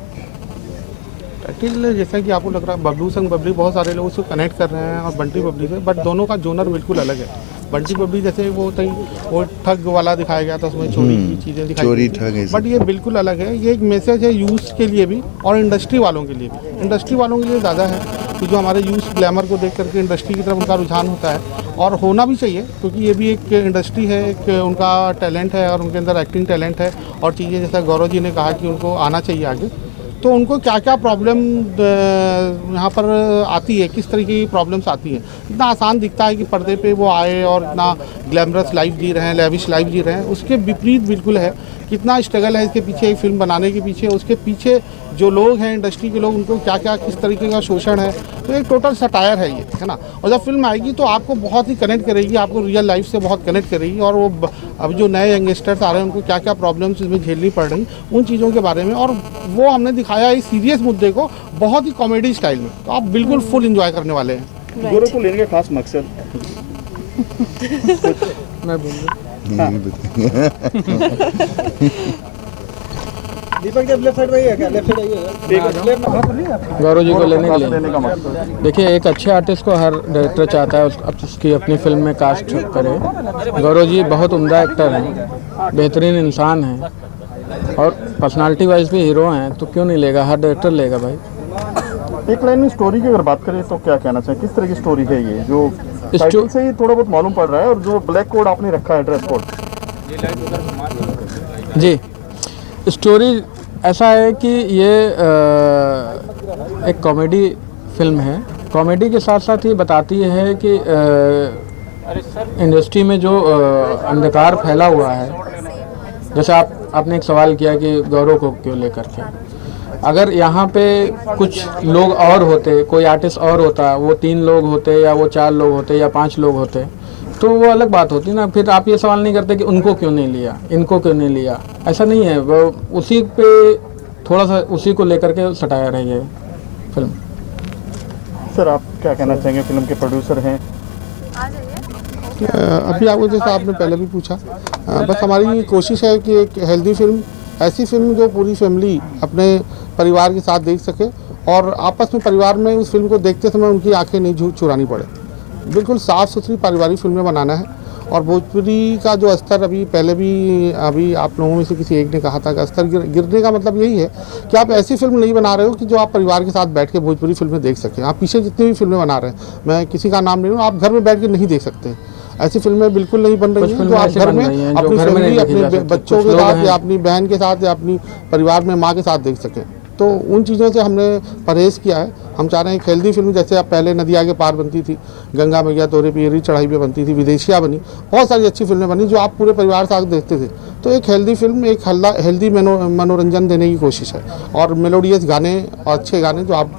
टाइटल जैसा कि आपको लग रहा है बबलू संग बबली, बहुत सारे लोग उसको कनेक्ट कर रहे हैं और बंटी बबली से, बट दोनों का जोनर बिल्कुल अलग है। बंटी बबली जैसे वो ठग वाला दिखाया गया था, उसमें चोरी की चीज़ें दिखाई गई, बट ये बिल्कुल अलग है। ये एक मैसेज है यूथ के लिए भी और इंडस्ट्री वालों के लिए भी। इंडस्ट्री वालों के लिए ज़्यादा है कि जो हमारे यूथ ग्लैमर को देख करके इंडस्ट्री की तरफ उनका रुझान होता है और होना भी चाहिए, क्योंकि ये भी एक इंडस्ट्री है, एक उनका टैलेंट है और उनके अंदर एक्टिंग टैलेंट है और चीज़ें जैसा गौरव जी ने कहा कि उनको आना चाहिए आगे। तो उनको क्या क्या प्रॉब्लम यहाँ पर आती है, किस तरीके की प्रॉब्लम्स आती हैं। इतना आसान दिखता है कि पर्दे पे वो आए और इतना ग्लैमरस लाइफ जी रहे हैं, लेविश लाइफ जी रहे हैं, उसके विपरीत बिल्कुल है। कितना स्ट्रगल है इसके पीछे, एक फिल्म बनाने के पीछे, उसके पीछे जो लोग हैं इंडस्ट्री के लोग, उनको क्या क्या किस तरीके का शोषण है। तो एक टोटल सटायर है ये, है ना। और जब फिल्म आएगी तो आपको बहुत ही कनेक्ट करेगी, आपको रियल लाइफ से बहुत कनेक्ट करेगी और वो अब जो नए यंगस्टर्स आ रहे हैं उनको क्या क्या प्रॉब्लम्स इसमें झेलनी पड़ रही, उन चीज़ों के बारे में। और वो हमने दिखाया इस सीरियस मुद्दे को बहुत ही कॉमेडी स्टाइल में, तो आप बिल्कुल फुल इंजॉय करने वाले हैं। गौरव को लेने का खास मकसद मैं बोलूँ दीपक जी लेफ्ट साइड में है क्या? लेफ्ट साइड गौरव जी को लेने के लिए देखिए, एक अच्छे आर्टिस्ट को हर डायरेक्टर चाहता है उसकी अपनी फिल्म में कास्ट करे। गौरव जी बहुत उम्दा एक्टर हैं, बेहतरीन इंसान हैं और पर्सनालिटी वाइज भी हीरो हैं, तो क्यों नहीं लेगा, हर डायरेक्टर लेगा भाई। एक लाइन में स्टोरी की अगर बात करें तो क्या कहना चाहिए, किस तरह की स्टोरी है ये? जो टाइटल से ही थोड़ा बहुत मालूम पड़ रहा है और जो ब्लैक कोड आपने रखा है, ड्रेस कोड। जी, स्टोरी ऐसा है कि ये एक कॉमेडी फिल्म है। कॉमेडी के साथ साथ ये बताती है कि इंडस्ट्री में जो अंधकार फैला हुआ है, जैसे आपने एक सवाल किया कि गौरव को क्यों लेकर के, अगर यहाँ पे कुछ लोग और होते, कोई आर्टिस्ट और होता, वो 3 लोग होते या वो 4 लोग होते या 5 लोग होते, तो वो अलग बात होती ना। फिर आप ये सवाल नहीं करते कि उनको क्यों नहीं लिया, इनको क्यों नहीं लिया, ऐसा नहीं है। वो उसी पे थोड़ा सा उसी को लेकर के सटाया है ये फिल्म। सर आप क्या कहना चाहेंगे, फिल्म के प्रोड्यूसर हैं? अभी आपको जैसा आपने पहले भी पूछा, बस हमारी कोशिश है कि एक हेल्दी फिल्म, ऐसी फिल्म जो पूरी फैमिली अपने परिवार के साथ देख सके और आपस में परिवार में उस फिल्म को देखते समय उनकी आंखें नहीं चुरानी पड़े। बिल्कुल साफ़ सुथरी पारिवारिक फिल्में बनाना है। और भोजपुरी का जो स्तर अभी आप लोगों में से किसी एक ने कहा था कि स्तर गिरने का मतलब यही है कि आप ऐसी फिल्म नहीं बना रहे हो कि जो आप परिवार के साथ बैठ के भोजपुरी फिल्में देख सकें। आप पीछे जितनी भी फिल्में बना रहे हैं, मैं किसी का नाम नहीं लूँ, आप घर में बैठ के नहीं देख सकते। ऐसी फिल्में बिल्कुल नहीं बन रही हैं जो आप घर में अपनी फैमिली, अपने बच्चों के साथ या अपनी बहन के साथ या अपनी परिवार में माँ के साथ देख सकें। तो उन चीज़ों से हमने परहेज़ किया है। हम चाह रहे हैं एक हेल्दी फिल्म, जैसे अब पहले नदिया के पार बनती थी, गंगा मैया तोरे पियरी चढ़ाई पे बनती थी, विदेशिया बनी, बहुत सारी अच्छी फिल्में बनी जो आप पूरे परिवार साथ देखते थे। तो एक हेल्दी फिल्म, एक हेल्दी मनोरंजन देने की कोशिश है और मेलोडियस गाने और अच्छे गाने जो आप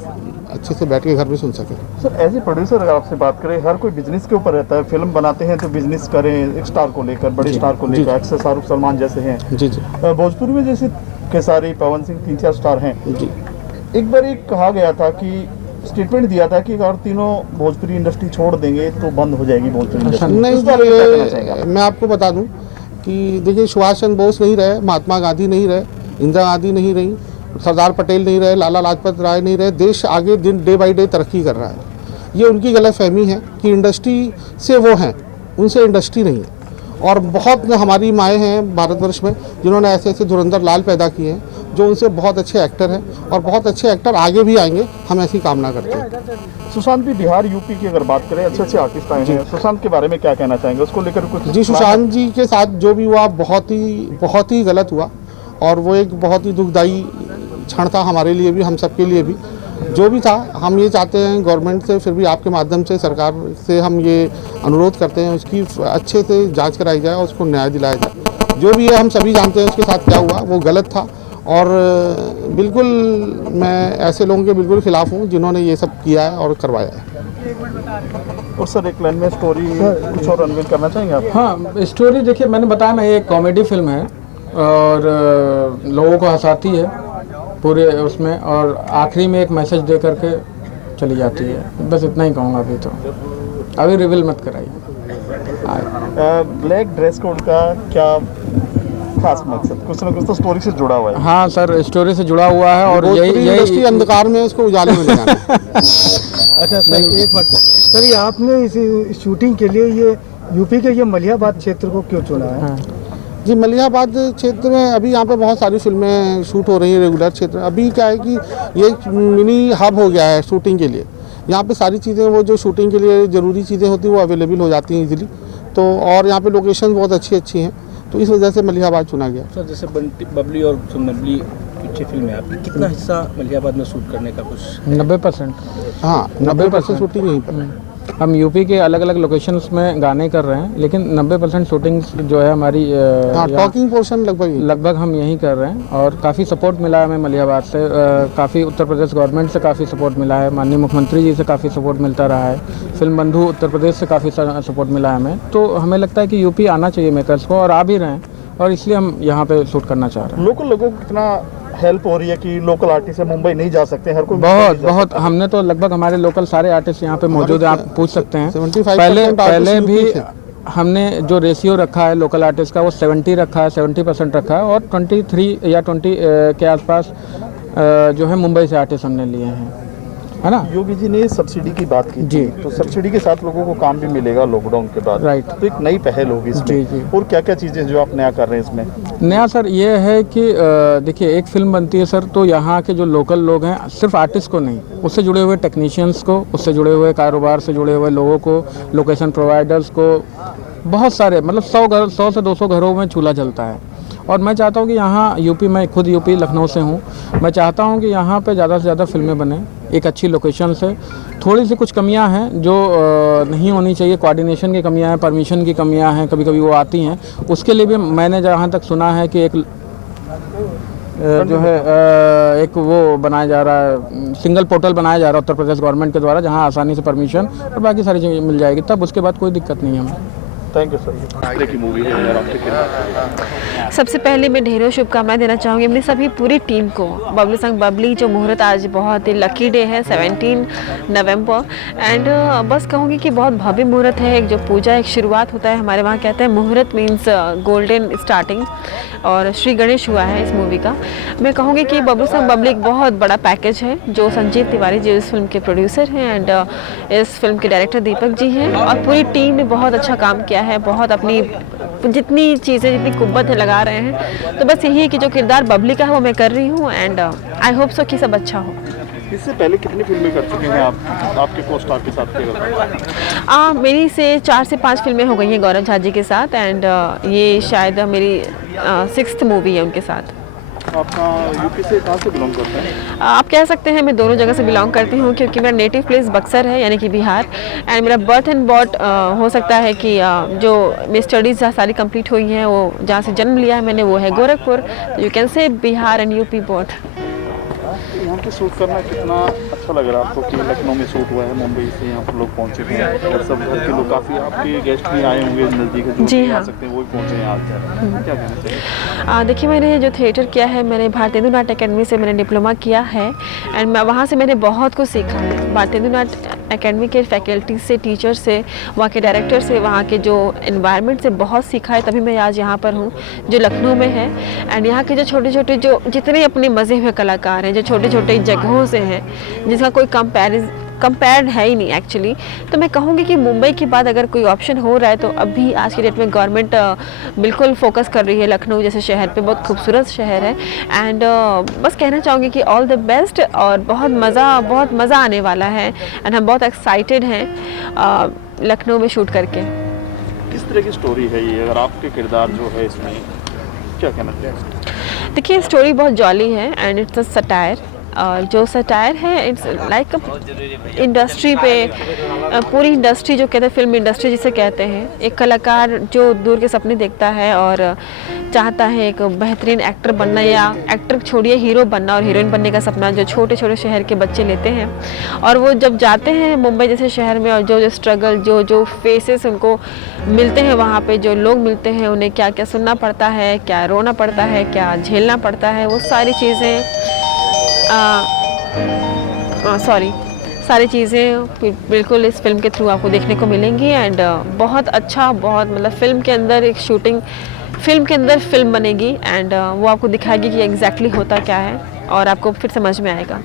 अच्छे से बैठ के घर में सुन सकें। सर एज ए प्रोड्यूसर अगर आपसे बात करें, हर कोई बिजनेस के ऊपर रहता है। फिल्म बनाते हैं तो बिजनेस करें, एक स्टार को लेकर, बड़े स्टार को लेकर, अक्सर शाहरुख सलमान जैसे हैं। जी जी। भोजपुरी में जैसे खेसारी, पवन सिंह, 3-4 स्टार हैं। जी। एक बार एक कहा गया था कि स्टेटमेंट दिया था कि अगर तीनों भोजपुरी इंडस्ट्री छोड़ देंगे तो बंद हो जाएगी भोजपुरी इंडस्ट्री। नहीं, मैं आपको बता दूं कि देखिए, सुभाष चंद्र बोस नहीं रहे, महात्मा गांधी नहीं रहे, इंदिरा गांधी नहीं रही, सरदार पटेल नहीं रहे, लाला लाजपत राय नहीं रहे। देश आगे डे बाई डे तरक्की कर रहा है। ये उनकी गलतफहमी है कि इंडस्ट्री से वो हैं, उनसे इंडस्ट्री नहीं है। और बहुत हमारी माएँ हैं भारतवर्ष में जिन्होंने ऐसे ऐसे धुरंधर लाल पैदा किए हैं जो उनसे बहुत अच्छे एक्टर हैं और बहुत अच्छे एक्टर आगे भी आएंगे, हम ऐसी कामना करते हैं। सुशांत भी बिहार, यूपी की अगर बात करें, अच्छे अच्छे आर्टिस्ट आए हैं। सुशांत के बारे में क्या कहना चाहेंगे, उसको लेकर कुछ? जी, सुशांत जी के साथ जो भी हुआ बहुत ही गलत हुआ और वो एक बहुत ही दुखदायी क्षण था हमारे लिए भी, हम सबके लिए भी। जो भी था, हम ये चाहते हैं गवर्नमेंट से, फिर भी आपके माध्यम से सरकार से हम ये अनुरोध करते हैं उसकी अच्छे से जांच कराई जाए और उसको न्याय दिलाया जाए। जो भी है हम सभी जानते हैं उसके साथ क्या हुआ, वो गलत था और बिल्कुल मैं ऐसे लोगों के बिल्कुल खिलाफ हूँ जिन्होंने ये सब किया है और करवाया है। और सर एक लाइन में स्टोरी कुछ और अनवील करना चाहेंगे आप? हाँ, स्टोरी देखिए, मैंने बताया ना, ये एक कॉमेडी फिल्म है और लोगों को हंसाती है पूरे उसमें, और आखिरी में एक मैसेज दे करके चली जाती है। बस इतना ही कहूँगा। अभी रिवील मत कराइए। ब्लैक ड्रेस कोड का क्या खास मकसद? कुछ ना कुछ तो स्टोरी से जुड़ा हुआ है। हाँ सर, स्टोरी से जुड़ा हुआ है और यही अंधकार में उसको उजाले में ले जाना है। अच्छा सर, एक बात सर, ये आपने इस शूटिंग के लिए ये यूपी के ये मलिहाबाद क्षेत्र को क्यों चुना है? जी, मलिहाबाद क्षेत्र में अभी यहाँ पे बहुत सारी फिल्में शूट हो रही हैं रेगुलर क्षेत्र। अभी क्या है कि ये एक मिनी हब हो गया है शूटिंग के लिए। यहाँ पे सारी चीज़ें, वो जो शूटिंग के लिए ज़रूरी चीज़ें होती हैं वो अवेलेबल हो जाती हैं इजीली। तो और यहाँ पे लोकेशन बहुत अच्छी हैं, तो इस वजह से मलिहाबाद चुना गया। सर जैसे बबली और सुमनबली अच्छी फिल्म है आपकी, कितना हिस्सा मलिहाबाद में शूट करने का? कुछ 90%। हाँ, 90% शूटिंग यहीं पर। हम यूपी के अलग अलग लोकेशंस में गाने कर रहे हैं, लेकिन 90% शूटिंग जो है हमारी टॉकिंग पोर्शन लगभग हम यहीं कर रहे हैं। और काफ़ी सपोर्ट मिला है हमें मलिहाबाद से, काफ़ी उत्तर प्रदेश गवर्नमेंट से काफ़ी सपोर्ट मिला है, माननीय मुख्यमंत्री जी से काफ़ी सपोर्ट मिलता रहा है, फिल्म बंधु उत्तर प्रदेश से काफ़ी सपोर्ट मिला है हमें। तो हमें लगता है कि यूपी आना चाहिए मेकर्स को, और आ भी रहे हैं, और इसलिए हम यहाँ पे शूट करना चाह रहे हैं। लोकल लोगों को कितना हेल्प हो रही है कि लोकल आर्टिस्ट है मुंबई नहीं जा सकते, हर कोई बहुत हमने तो लगभग हमारे लोकल सारे आर्टिस्ट यहाँ पे मौजूद हैं, आप पूछ सकते हैं। पहले भी हमने जो रेशियो रखा है लोकल आर्टिस्ट का वो 70 रखा है, 70% रखा है, और 23 या 20 के आसपास जो है मुंबई से आर्टिस्ट हमने लिए हैं, है ना। योगी जी ने सब्सिडी की बात की जी, तो सब्सिडी के साथ लोगों को काम भी मिलेगा लॉकडाउन के बाद, राइट। तो एक नई पहल होगी इसमें। जी। और क्या क्या चीज़ें जो आप नया कर रहे हैं इसमें? नया सर ये है कि देखिए, एक फिल्म बनती है सर, तो यहाँ के जो लोकल लोग हैं, सिर्फ आर्टिस्ट को नहीं, उससे जुड़े हुए टेक्नीशियंस को, उससे जुड़े हुए कारोबार से जुड़े हुए लोगों को, लोकेशन प्रोवाइडर्स को, बहुत सारे, मतलब 100 से 200 घरों में चूल्हा जलता है। और मैं चाहता हूँ कि यहाँ यूपी, मैं खुद यूपी लखनऊ से हूँ, मैं चाहता हूँ कि यहाँ पे ज़्यादा से ज़्यादा फिल्में बने एक अच्छी लोकेशन से। थोड़ी सी कुछ कमियाँ हैं जो नहीं होनी चाहिए, कोऑर्डिनेशन की कमियाँ हैं, परमिशन की कमियाँ हैं, कभी कभी वो आती हैं। उसके लिए भी मैंने जहाँ तक सुना है कि एक जो है एक वो बनाया जा रहा है, सिंगल पोर्टल बनाया जा रहा है उत्तर प्रदेश गवर्नमेंट के द्वारा, जहाँ आसानी से परमिशन और बाकी सारी चीज़ें मिल जाएगी, तब उसके बाद कोई दिक्कत नहीं है हमें। Thank you sir. की मूवी है यार आपके। सबसे पहले मैं ढेरों शुभकामनाएं देना चाहूँगी अपनी सभी पूरी टीम को। बबलू संग बबली जो मुहूर्त आज बहुत ही लकी डे है, 17 नवंबर, एंड बस कहूँगी कि बहुत भव्य मुहूर्त है। एक जो पूजा एक शुरुआत होता है हमारे वहाँ, कहते हैं मुहूर्त मीन्स गोल्डन स्टार्टिंग, और श्री गणेश हुआ है इस मूवी का। मैं कहूँगी कि बबलू संग बबली एक बहुत बड़ा पैकेज है जो संजीव तिवारी जी इस फिल्म के प्रोड्यूसर हैं, एंड इस फिल्म के डायरेक्टर दीपक जी हैं, और पूरी टीम ने बहुत अच्छा काम किया है, बहुत अपनी जितनी चीज़ें, जितनी कुव्वत है लगा रहे हैं। तो बस यही है कि जो किरदार बबली का है वो मैं कर रही हूँ, एंड आई होप सो कि सब अच्छा हो। इससे पहले कितनी फिल्में कर चुके हैं आप आपके को स्टार के साथ? मेरी से 4 से 5 फिल्में हो गई हैं गौरव झा जी के साथ, एंड ये शायद मेरी 6th मूवी है उनके साथ। आपका यूपी से कहाँ से बिलोंग करता है? आप कह सकते हैं मैं दोनों जगह से बिलोंग करती हूँ, क्योंकि मेरा नेटिव प्लेस बक्सर है, यानी कि बिहार, एंड मेरा बर्थ एंड बॉट हो सकता है कि जो मेरी स्टडीज़ सारी कंप्लीट हुई हैं, वो जहाँ से जन्म लिया है मैंने वो है Gorakhpur. You can say Bihar and UP both. यहाँ पे शूट करना कितना अच्छा लग रहा है आपको कि लखनऊ में शूट हुआ है, मुंबई से यहाँ पर लोग पहुँचे हैं, और सब घर के लोग, काफ़ी आपके गेस्ट भी आए होंगे नज़दीक, जो जी हाँ, आ सकते हैं वो भी पहुँचे हैं आज, क्या कहना चाहिए? देखिए, मैंने जो थिएटर किया है, मैंने भारतेंदु नाट्य अकेडमी से मैंने डिप्लोमा किया है, एंड मैं वहाँ से मैंने बहुत कुछ सीखा है। भारतेंदु नाट्य अकेडमी के फैकल्टी से, टीचर से, वहाँ के डायरेक्टर से, वहाँ के जो एनवायरनमेंट से बहुत सीखा है, तभी मैं आज यहाँ पर हूँ जो लखनऊ में है। एंड यहाँ के जो छोटे छोटे, जो जितने अपने मज़े हुए कलाकार हैं, जो छोटे छोटे जगहों से हैं, जिसका कोई कंपेयर्ड है ही नहीं एक्चुअली। तो मैं कहूँगी कि मुंबई के बाद अगर कोई ऑप्शन हो रहा है तो अभी आज की डेट में गवर्नमेंट बिल्कुल फोकस कर रही है लखनऊ जैसे शहर पे। बहुत खूबसूरत शहर है, एंड बस कहना चाहूँगी कि ऑल द बेस्ट, और बहुत मज़ा आने वाला है, एंड हम बहुत एक्साइटेड हैं लखनऊ में शूट करके। किस तरह की स्टोरी है ये, अगर आपके किरदार जो है इसमें क्या कहना चाहिए? देखिए स्टोरी बहुत जॉली है एंड इट्स अ सटायर, और जो सटायर है इट्स लाइक इंडस्ट्री पे, पूरी इंडस्ट्री जो कहते हैं फिल्म इंडस्ट्री जिसे कहते हैं, एक कलाकार जो दूर के सपने देखता है और चाहता है एक बेहतरीन एक्टर बनना, या एक्टर छोड़िए हीरो बनना और हीरोइन बनने का सपना जो छोटे छोटे शहर के बच्चे लेते हैं। और वो जब जाते हैं मुंबई जैसे शहर में और जो जो स्ट्रगल, जो जो फेसेस उनको मिलते हैं वहाँ पे, जो लोग मिलते हैं उन्हें क्या क्या सुनना पड़ता है, क्या रोना पड़ता है, क्या झेलना पड़ता है, वो सारी चीज़ें सारी चीज़ें बिल्कुल इस फिल्म के थ्रू आपको देखने को मिलेंगी। एंड बहुत अच्छा, बहुत मतलब फिल्म के अंदर एक शूटिंग, फिल्म के अंदर फिल्म बनेगी एंड वो आपको दिखाएगी कि एग्जैक्टली होता क्या है और आपको फिर समझ में आएगा।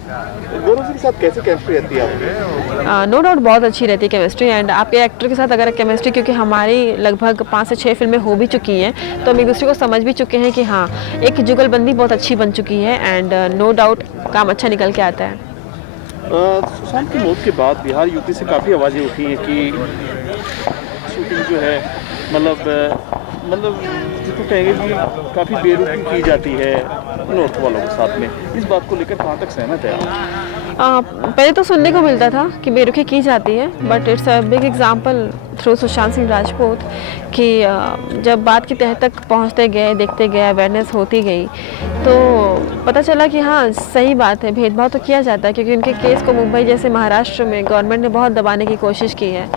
गौरव जी के साथ कैसे केमिस्ट्री रहती है आपकी? नो डाउट बहुत अच्छी रहती है केमिस्ट्री। एंड आपके एक्टर के साथ अगर केमिस्ट्री, क्योंकि हमारी लगभग 5 से 6 फिल्में हो भी चुकी हैं, तो हम एक दूसरे को समझ भी चुके हैं कि हाँ एक जुगलबंदी बहुत अच्छी बन चुकी है एंड नो डाउट काम अच्छा निकल के आता है। सुशांत की मौत के बाद बिहार यूपी से काफ़ी आवाज़ें उठी हैं कि शूटिंग जो है मतलब जिसको कहेंगे कि काफ़ी बेरुखी की जाती है नॉर्थ वालों के साथ में, इस बात को लेकर कहाँ तक सहमत है आप? पहले तो सुनने को मिलता था कि बेरुखी की जाती है, but it's a big example through Sushant Singh Rajput कि जब बात की तह तक पहुंचते गए, देखते गए, अवेयरनेस होती गई, तो पता चला कि हाँ सही बात है, भेदभाव तो किया जाता है, क्योंकि उनके केस को मुंबई जैसे महाराष्ट्र में गवर्नमेंट ने बहुत दबाने की कोशिश की है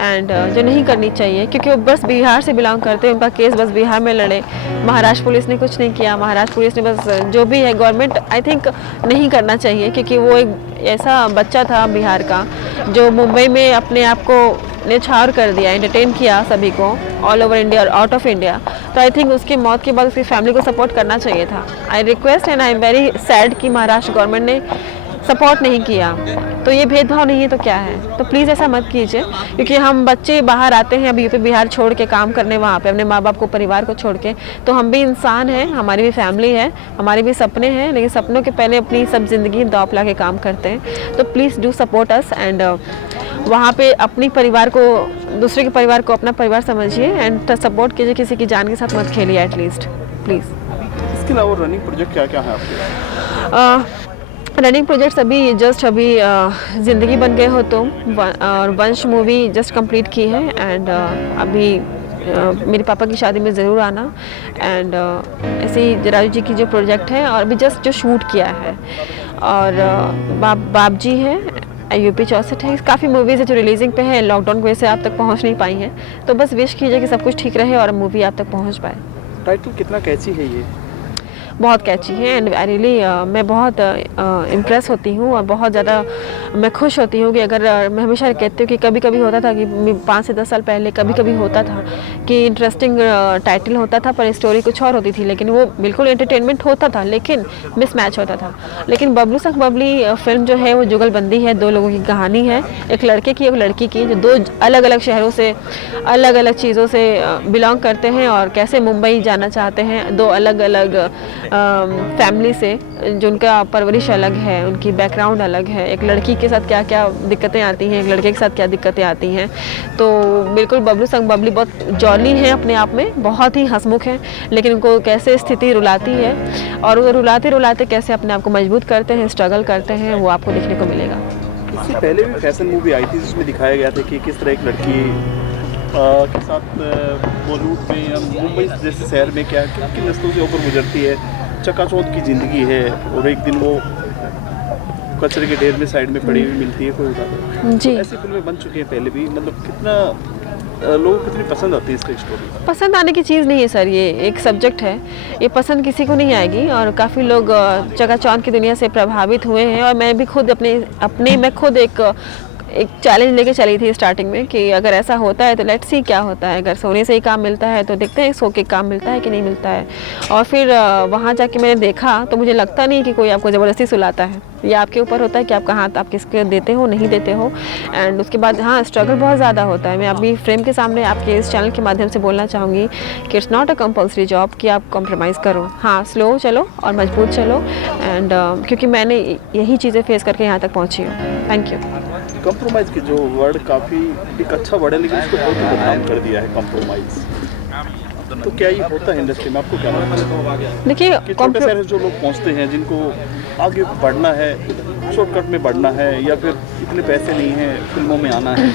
एंड जो नहीं करनी चाहिए, क्योंकि वो बस बिहार से बिलोंग करते हैं, उनका केस बस बिहार में लड़े, महाराष्ट्र पुलिस ने कुछ नहीं किया। महाराष्ट्र पुलिस ने बस जो भी है गवर्नमेंट आई थिंक नहीं करना चाहिए, क्योंकि वो एक ऐसा बच्चा था बिहार का जो मुंबई में अपने आप को निछावर कर दिया, एंटरटेन किया सभी को ऑल ओवर इंडिया और आउट ऑफ इंडिया। तो आई थिंक उसकी मौत के बाद उसकी फैमिली को सपोर्ट करना चाहिए था। I request and I am very sad कि महाराष्ट्र गवर्नमेंट ने सपोर्ट नहीं किया। तो ये भेदभाव नहीं है तो क्या है? तो प्लीज़ ऐसा मत कीजिए, क्योंकि हम बच्चे बाहर आते हैं अभी यूपी बिहार छोड़ के काम करने वहाँ पे, अपने माँ बाप को, परिवार को छोड़ के, तो हम भी इंसान हैं, हमारी भी फैमिली है, हमारे भी सपने हैं, लेकिन सपनों के पहले अपनी सब ज़िंदगी दांव पे लगा के काम करते हैं। तो please do support us and वहाँ पे अपनी परिवार को, दूसरे के परिवार को अपना परिवार समझिए एंड सपोर्ट कीजिए, किसी की जान के साथ मत खेलिए एटलीस्ट प्लीज़। इसके अलावा रनिंग प्रोजेक्ट क्या क्या है आपके? रनिंग प्रोजेक्ट्स अभी जस्ट ज़िंदगी बन गए हो तुम और वंश मूवी जस्ट कंप्लीट की है एंड अभी मेरे पापा की शादी में ज़रूर आना एंड ऐसे ही राजू जी की जो प्रोजेक्ट है और अभी जस्ट जो शूट किया है, और बाप जी है यूपी 64 है, काफ़ी मूवीज़ है जो रिलीजिंग पे है, लॉकडाउन की वजह से आप तक पहुंच नहीं पाई हैं, तो बस विश कीजिए कि सब कुछ ठीक रहे और मूवी आप तक पहुंच पाए। टाइटल कितना कैची है ये? बहुत कैची है एंड आई रियली मैं बहुत इम्प्रेस होती हूँ और बहुत ज़्यादा मैं खुश होती हूँ कि अगर मैं हमेशा कहती हूँ कि कभी कभी होता था कि 5 से 10 साल पहले कभी कभी होता था कि इंटरेस्टिंग टाइटल होता था पर स्टोरी कुछ और होती थी, लेकिन वो बिल्कुल एंटरटेनमेंट होता था लेकिन मिसमैच होता था। लेकिन बबलू संग बबली फिल्म जो है वो जुगलबंदी है, 2 लोगों की कहानी है, एक लड़के की एक लड़की की, जो 2 अलग अलग शहरों से अलग अलग चीज़ों से बिलोंग करते हैं और कैसे मुंबई जाना चाहते हैं, 2 अलग अलग फैमिली से, जिनका परवरिश अलग है, उनकी बैकग्राउंड अलग है, एक लड़की के साथ क्या क्या दिक्कतें आती हैं, एक लड़के के साथ क्या दिक्कतें आती हैं। तो बिल्कुल बबलू संग बबली बहुत जॉली है अपने आप में, बहुत ही हंसमुख है, लेकिन उनको कैसे स्थिति रुलाती है और वो रुलाते रुलाते कैसे अपने आप को मजबूत करते हैं, स्ट्रगल करते हैं, वो आपको देखने को मिलेगा। इससे पहले भी फैशन मूवी आई थी जिसमें दिखाया गया था कि किस तरह एक लड़की के साथ बॉलीवुड में या मुंबई जैसे शहर में क्या किन नस्लों से ऊपर गुजरती है, चकाचौंध की ज़िंदगी है और एक दिन वो कचरे के ढेर में साइड में पड़ी हुई मिलती है कोई उदाहरण। जी, ऐसी फिल्में बन चुकी हैं पहले भी, मतलब कितना लोगों को कितनी पसंद आती है इसकी स्टोरी? पसंद आने की चीज़ नहीं है सर, ये एक सब्जेक्ट है, ये पसंद किसी को नहीं आएगी और काफ़ी लोग चकाचौंध की दुनिया से प्रभावित हुए हैं और मैं भी खुद मैं खुद एक चैलेंज लेके चली थी स्टार्टिंग में कि अगर ऐसा होता है तो लेट्स सी क्या होता है, अगर सोने से ही काम मिलता है तो देखते हैं सो के काम मिलता है कि नहीं मिलता है। और फिर वहाँ जाके मैंने देखा तो मुझे लगता नहीं कि कोई आपको ज़बरदस्ती सुलाता है, ये आपके ऊपर होता है कि आपका हाथ आप किसके देते हो नहीं देते हो। एंड उसके बाद हाँ स्ट्रगल बहुत ज़्यादा होता है। मैं अभी फ्रेम के सामने आपके इस चैनल के माध्यम से बोलना चाहूँगी कि it's not a compulsory job कि आप कॉम्प्रोमाइज़ करो, हाँ स्लो चलो और मजबूत चलो एंड क्योंकि मैंने यही चीज़ें फेस करके यहाँ तक पहुँची हूँ। Thank you. कंप्रोमाइज़ की जो वर्ड काफ़ी एक अच्छा वर्ड है लेकिन उसको बहुत बदनाम कर दिया है कंप्रोमाइज़। तो क्या ये होता है इंडस्ट्री में, आपको क्या लगता है? देखिए कि छोटे शहर से जो लोग पहुंचते हैं, जिनको आगे बढ़ना है, शॉर्टकट में बढ़ना है, या फिर इतने पैसे नहीं हैं फिल्मों में आना है,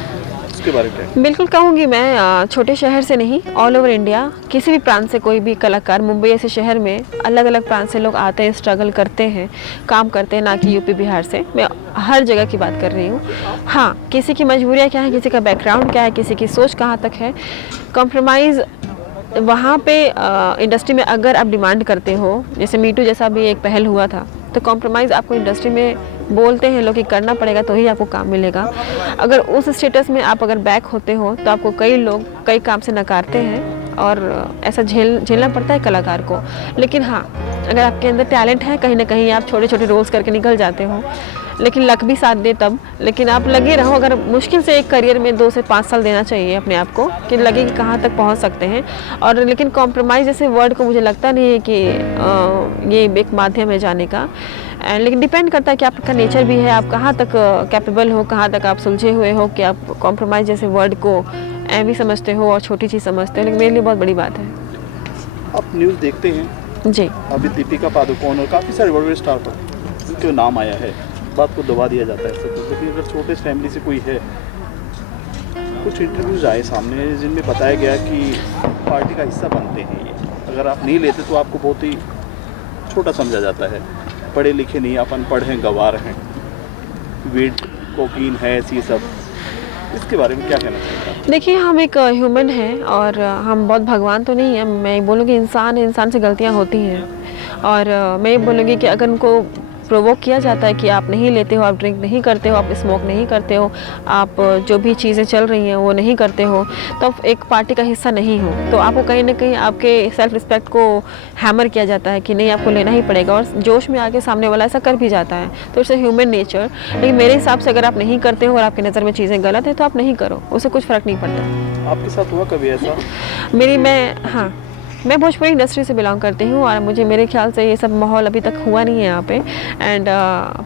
उसके बारे में क्या? बिल्कुल कहूँगी मैं, छोटे शहर से नहीं, ऑल ओवर इंडिया किसी भी प्रांत से कोई भी कलाकार, मुंबई ऐसे शहर में अलग अलग प्रांत से लोग आते हैं, स्ट्रगल करते हैं, काम करते हैं, ना कि यूपी बिहार से। मैं हर जगह की बात कर रही हूँ। हाँ, किसी की मजबूरियाँ क्या है, किसी का बैकग्राउंड क्या है, किसी की सोच कहाँ तक है, कॉम्प्रोमाइज़ वहाँ पे इंडस्ट्री में अगर आप डिमांड करते हो, जैसे मीटू जैसा भी एक पहल हुआ था, तो कॉम्प्रोमाइज़ आपको इंडस्ट्री में बोलते हैं लोग कि करना पड़ेगा तो ही आपको काम मिलेगा। अगर उस स्टेटस में आप अगर बैक होते हो तो आपको कई लोग कई काम से नकारते हैं और ऐसा झेलना पड़ता है कलाकार को। लेकिन हाँ, अगर आपके अंदर टैलेंट है, कहीं ना कहीं आप छोटे छोटे रोल्स करके निकल जाते हो, लेकिन लक भी साथ दे तब। लेकिन आप लगे रहो, अगर मुश्किल से एक करियर में 2 से 5 साल देना चाहिए अपने आप को कि लगे कि कहाँ तक पहुँच सकते हैं। और लेकिन कॉम्प्रोमाइज़ जैसे वर्ड को मुझे लगता नहीं है कि ये एक माध्यम है जाने का। लेकिन डिपेंड करता है कि आपका नेचर भी है, आप कहाँ तक कैपेबल हो, कहाँ तक आप सुलझे हुए हो कि आप कॉम्प्रोमाइज़ जैसे वर्ड को भी समझते हो और छोटी चीज़ समझते हो। लेकिन मेरे लिए बहुत बड़ी बात है। आप न्यूज़ देखते हैं जी, अभी दीपिका पादुकोण और काफ़ी सारे बड़े स्टार पर उनके नाम आया है, बात को दबा दिया जाता है ऐसे तो। लेकिन अगर छोटे फैमिली से कोई है, कुछ इंटरव्यूज आए सामने जिनमें बताया गया कि पार्टी का हिस्सा बनते हैं ये, अगर आप नहीं लेते तो आपको बहुत ही छोटा समझा जाता है, पढ़े लिखे नहीं, आप अनपढ़ हैं, गंवार हैं, वेट कोकीन है, ऐसी सब। इसके बारे में क्या कहना चाहिए? देखिए हम एक ह्यूमन हैं और हम बहुत भगवान तो नहीं है। मैं बोलूँगी इंसान है, इंसान से गलतियाँ होती हैं। और मैं ये बोलूँगी कि अगर उनको प्रोवोक किया जाता है कि आप नहीं लेते हो, आप ड्रिंक नहीं करते हो, आप स्मोक नहीं करते हो, आप जो भी चीज़ें चल रही हैं वो नहीं करते हो, तो आप एक पार्टी का हिस्सा नहीं हो, तो आपको कहीं ना कहीं आपके सेल्फ रिस्पेक्ट को हैमर किया जाता है कि नहीं आपको लेना ही पड़ेगा। और जोश में आके सामने वाला ऐसा कर भी जाता है, तो इट्स ह्यूमन नेचर। लेकिन मेरे हिसाब से अगर आप नहीं करते हो और आपकी नज़र में चीज़ें गलत है तो आप नहीं करो, उससे कुछ फ़र्क नहीं पड़ता। आपके साथ हुआ कभी ऐसा? मैं भोजपुरी इंडस्ट्री से बिलोंग करती हूँ और मुझे मेरे ख्याल से ये सब माहौल अभी तक हुआ नहीं है यहाँ पे। एंड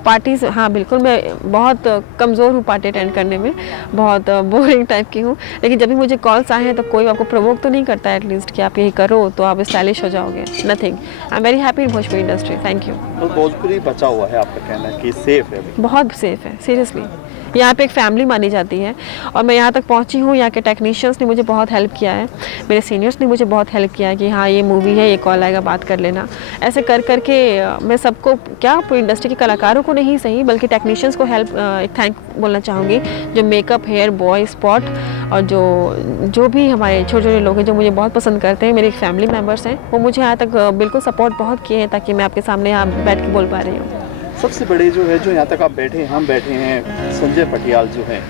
पार्टीज़, हाँ बिल्कुल, मैं बहुत कमज़ोर हूँ पार्टी अटेंड करने में, बहुत बोरिंग टाइप की हूँ। लेकिन जब भी मुझे कॉल्स आए हैं तो कोई आपको प्रोवोक तो नहीं करता है एटलीस्ट कि आप यही करो तो आप स्टाइलिश हो जाओगे। Nothing. I am very happy in Bhojpuri industry. Thank you. और भोजपुरी बचा हुआ है, आपका कहना है कि सेफ है? बहुत सेफ है, सीरियसली। यहाँ पे एक फैमिली मानी जाती है और मैं यहाँ तक पहुँची हूँ। यहाँ के टेक्नीशियंस ने मुझे बहुत हेल्प किया है, मेरे सीनियर्स ने मुझे बहुत हेल्प किया है कि हाँ ये मूवी है, ये कॉल आएगा, बात कर लेना। ऐसे कर करके मैं सबको, क्या पूरी इंडस्ट्री के कलाकारों को नहीं सही बल्कि टेक्नीशियंस को एक थैंक बोलना चाहूँगी, जो मेकअप, हेयर बॉय, स्पॉट और जो भी हमारे छोटे छोटे लोग हैं जो मुझे बहुत पसंद करते हैं, मेरे एक फैमिली मेम्बर्स हैं, वो मुझे यहाँ तक बिल्कुल सपोर्ट बहुत किए हैं ताकि मैं आपके सामने यहाँ बैठ के बोल पा रही हूँ। सबसे बड़े जो है, जो यहाँ तक आप बैठे हैं, हम बैठे हैं, संजय पटियाल जो है,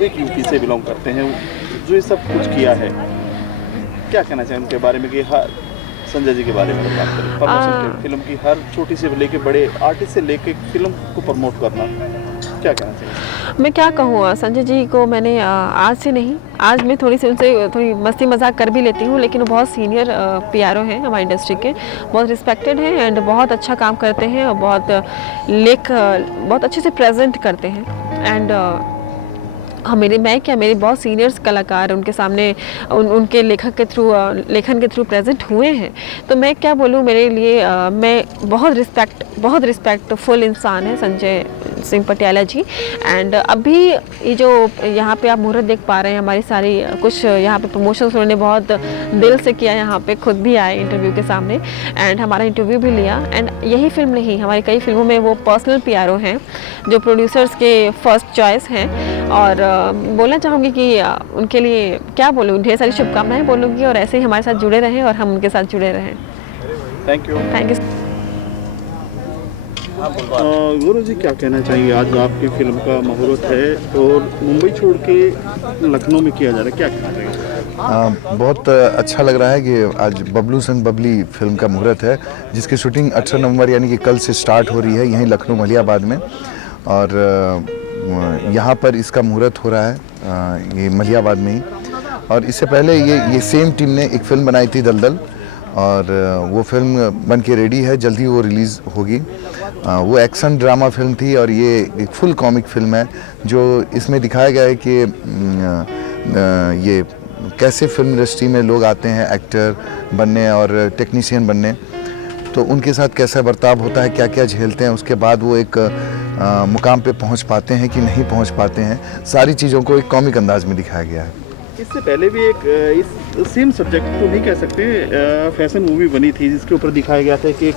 एक यूपी से बिलोंग करते हैं, जो ये सब कुछ किया है, क्या कहना चाहिए उनके बारे में? कि हर संजय जी के बारे में बात करें, प्रमोशन की, फिल्म की हर छोटी से लेके बड़े आर्टिस्ट से लेके फिल्म को प्रमोट करना, क्या कहना चाहिए? मैं क्या कहूँ, संजय जी को मैंने आज से नहीं, आज मैं थोड़ी सी उनसे थोड़ी मस्ती मजाक कर भी लेती हूँ, लेकिन वो बहुत सीनियर पीआरओ हैं हमारी इंडस्ट्री के, बहुत रिस्पेक्टेड हैं एंड बहुत अच्छा काम करते हैं और बहुत अच्छे से प्रेजेंट करते हैं। एंड हाँ, मेरे बहुत सीनियर्स कलाकार उनके सामने उनके लेखन के थ्रू प्रेजेंट हुए हैं, तो मैं क्या बोलूँ, मेरे लिए मैं बहुत रिस्पेक्टफुल इंसान है संजय सिंह पटियाला जी। एंड अभी ये जो यहाँ पे आप मुहूर्त देख पा रहे हैं, हमारी सारी कुछ यहाँ पे प्रमोशंस उन्होंने बहुत दिल से किया, यहाँ पे खुद भी आए इंटरव्यू के सामने एंड हमारा इंटरव्यू भी लिया। एंड यही फिल्म नहीं, हमारी कई फिल्मों में वो पर्सनल पीआरओ हैं जो प्रोड्यूसर्स के फर्स्ट चॉइस हैं। और बोलना चाहूँगी कि उनके लिए क्या बोलूँ, ढेर सारी शुभकामनाएं बोलूँगी और ऐसे ही हमारे साथ जुड़े रहें और हम उनके साथ जुड़े रहें। Thank you. Thank you. गुरु जी, क्या कहना चाहिए? आज आपकी फिल्म का मुहूर्त है और मुंबई छोड़ के लखनऊ में किया जा रहा है, क्या कहना चाहिए? बहुत अच्छा लग रहा है कि आज बबलू संग बबली फिल्म का मुहूर्त है, जिसकी शूटिंग 18 नवंबर यानी कि कल से स्टार्ट हो रही है यहीं लखनऊ मलियाबाद में। और यहाँ पर इसका मुहूर्त हो रहा है ये मलियाबाद में ही। और इससे पहले ये सेम टीम ने एक फ़िल्म बनाई थी दलदल, और वो फिल्म बन के रेडी है, जल्दी वो रिलीज़ होगी। वो एक्शन ड्रामा फिल्म थी और ये एक फुल कॉमिक फिल्म है, जो इसमें दिखाया गया है कि ये कैसे फिल्म इंडस्ट्री में लोग आते हैं एक्टर बनने और टेक्नीशियन बनने, तो उनके साथ कैसा बर्ताव होता है, क्या क्या झेलते हैं, उसके बाद वो एक मुकाम पे पहुंच पाते हैं कि नहीं पहुंच पाते हैं, सारी चीज़ों को एक कॉमिक अंदाज में दिखाया गया है। इससे पहले भी एक इस सेम सब्जेक्ट तो नहीं कह सकते, फैशन मूवी बनी थी जिसके ऊपर दिखाया गया था कि एक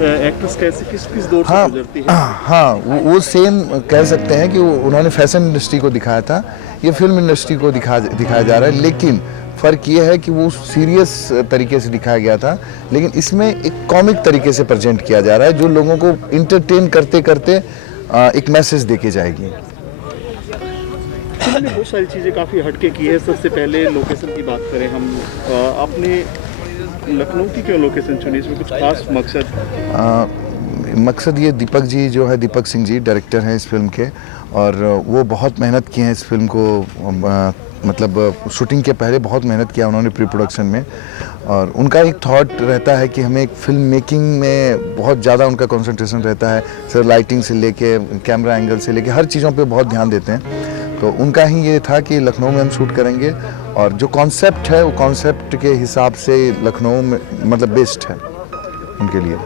एक्ट्रेस कैसे किस दौर से गुजरती है। हाँ, वो सेम कह सकते हैं कि उन्होंने फैशन इंडस्ट्री को दिखाया था, ये फिल्म इंडस्ट्री को दिखाया जा रहा है, लेकिन फ़र्क ये है कि वो सीरियस तरीके से दिखाया गया था, लेकिन इसमें एक कॉमिक तरीके से प्रेजेंट किया जा रहा है जो लोगों को इंटरटेन करते करते एक मैसेज देके जाएगी। फिल्म में बहुत सारी चीज़ें काफ़ी हटके की है। सबसे पहले लोकेशन की बात करें हम, आपने लखनऊ की क्यों लोकेशन चुनी, इसमें कुछ खास मकसद? मकसद ये दीपक जी जो है, दीपक सिंह जी डायरेक्टर हैं इस फिल्म के, और वो बहुत मेहनत की हैं इस फिल्म को, मतलब शूटिंग के पहले बहुत मेहनत किया उन्होंने प्री प्रोडक्शन में, और उनका एक थॉट रहता है कि हमें एक फिल्म मेकिंग में बहुत ज़्यादा उनका कंसंट्रेशन रहता है, सर लाइटिंग से लेके कैमरा एंगल से लेके हर चीज़ों पे बहुत ध्यान देते हैं। तो उनका ही ये था कि लखनऊ में हम शूट करेंगे, और जो कॉन्सेप्ट है वो कॉन्सेप्ट के हिसाब से लखनऊ में मतलब बेस्ट है उनके लिए।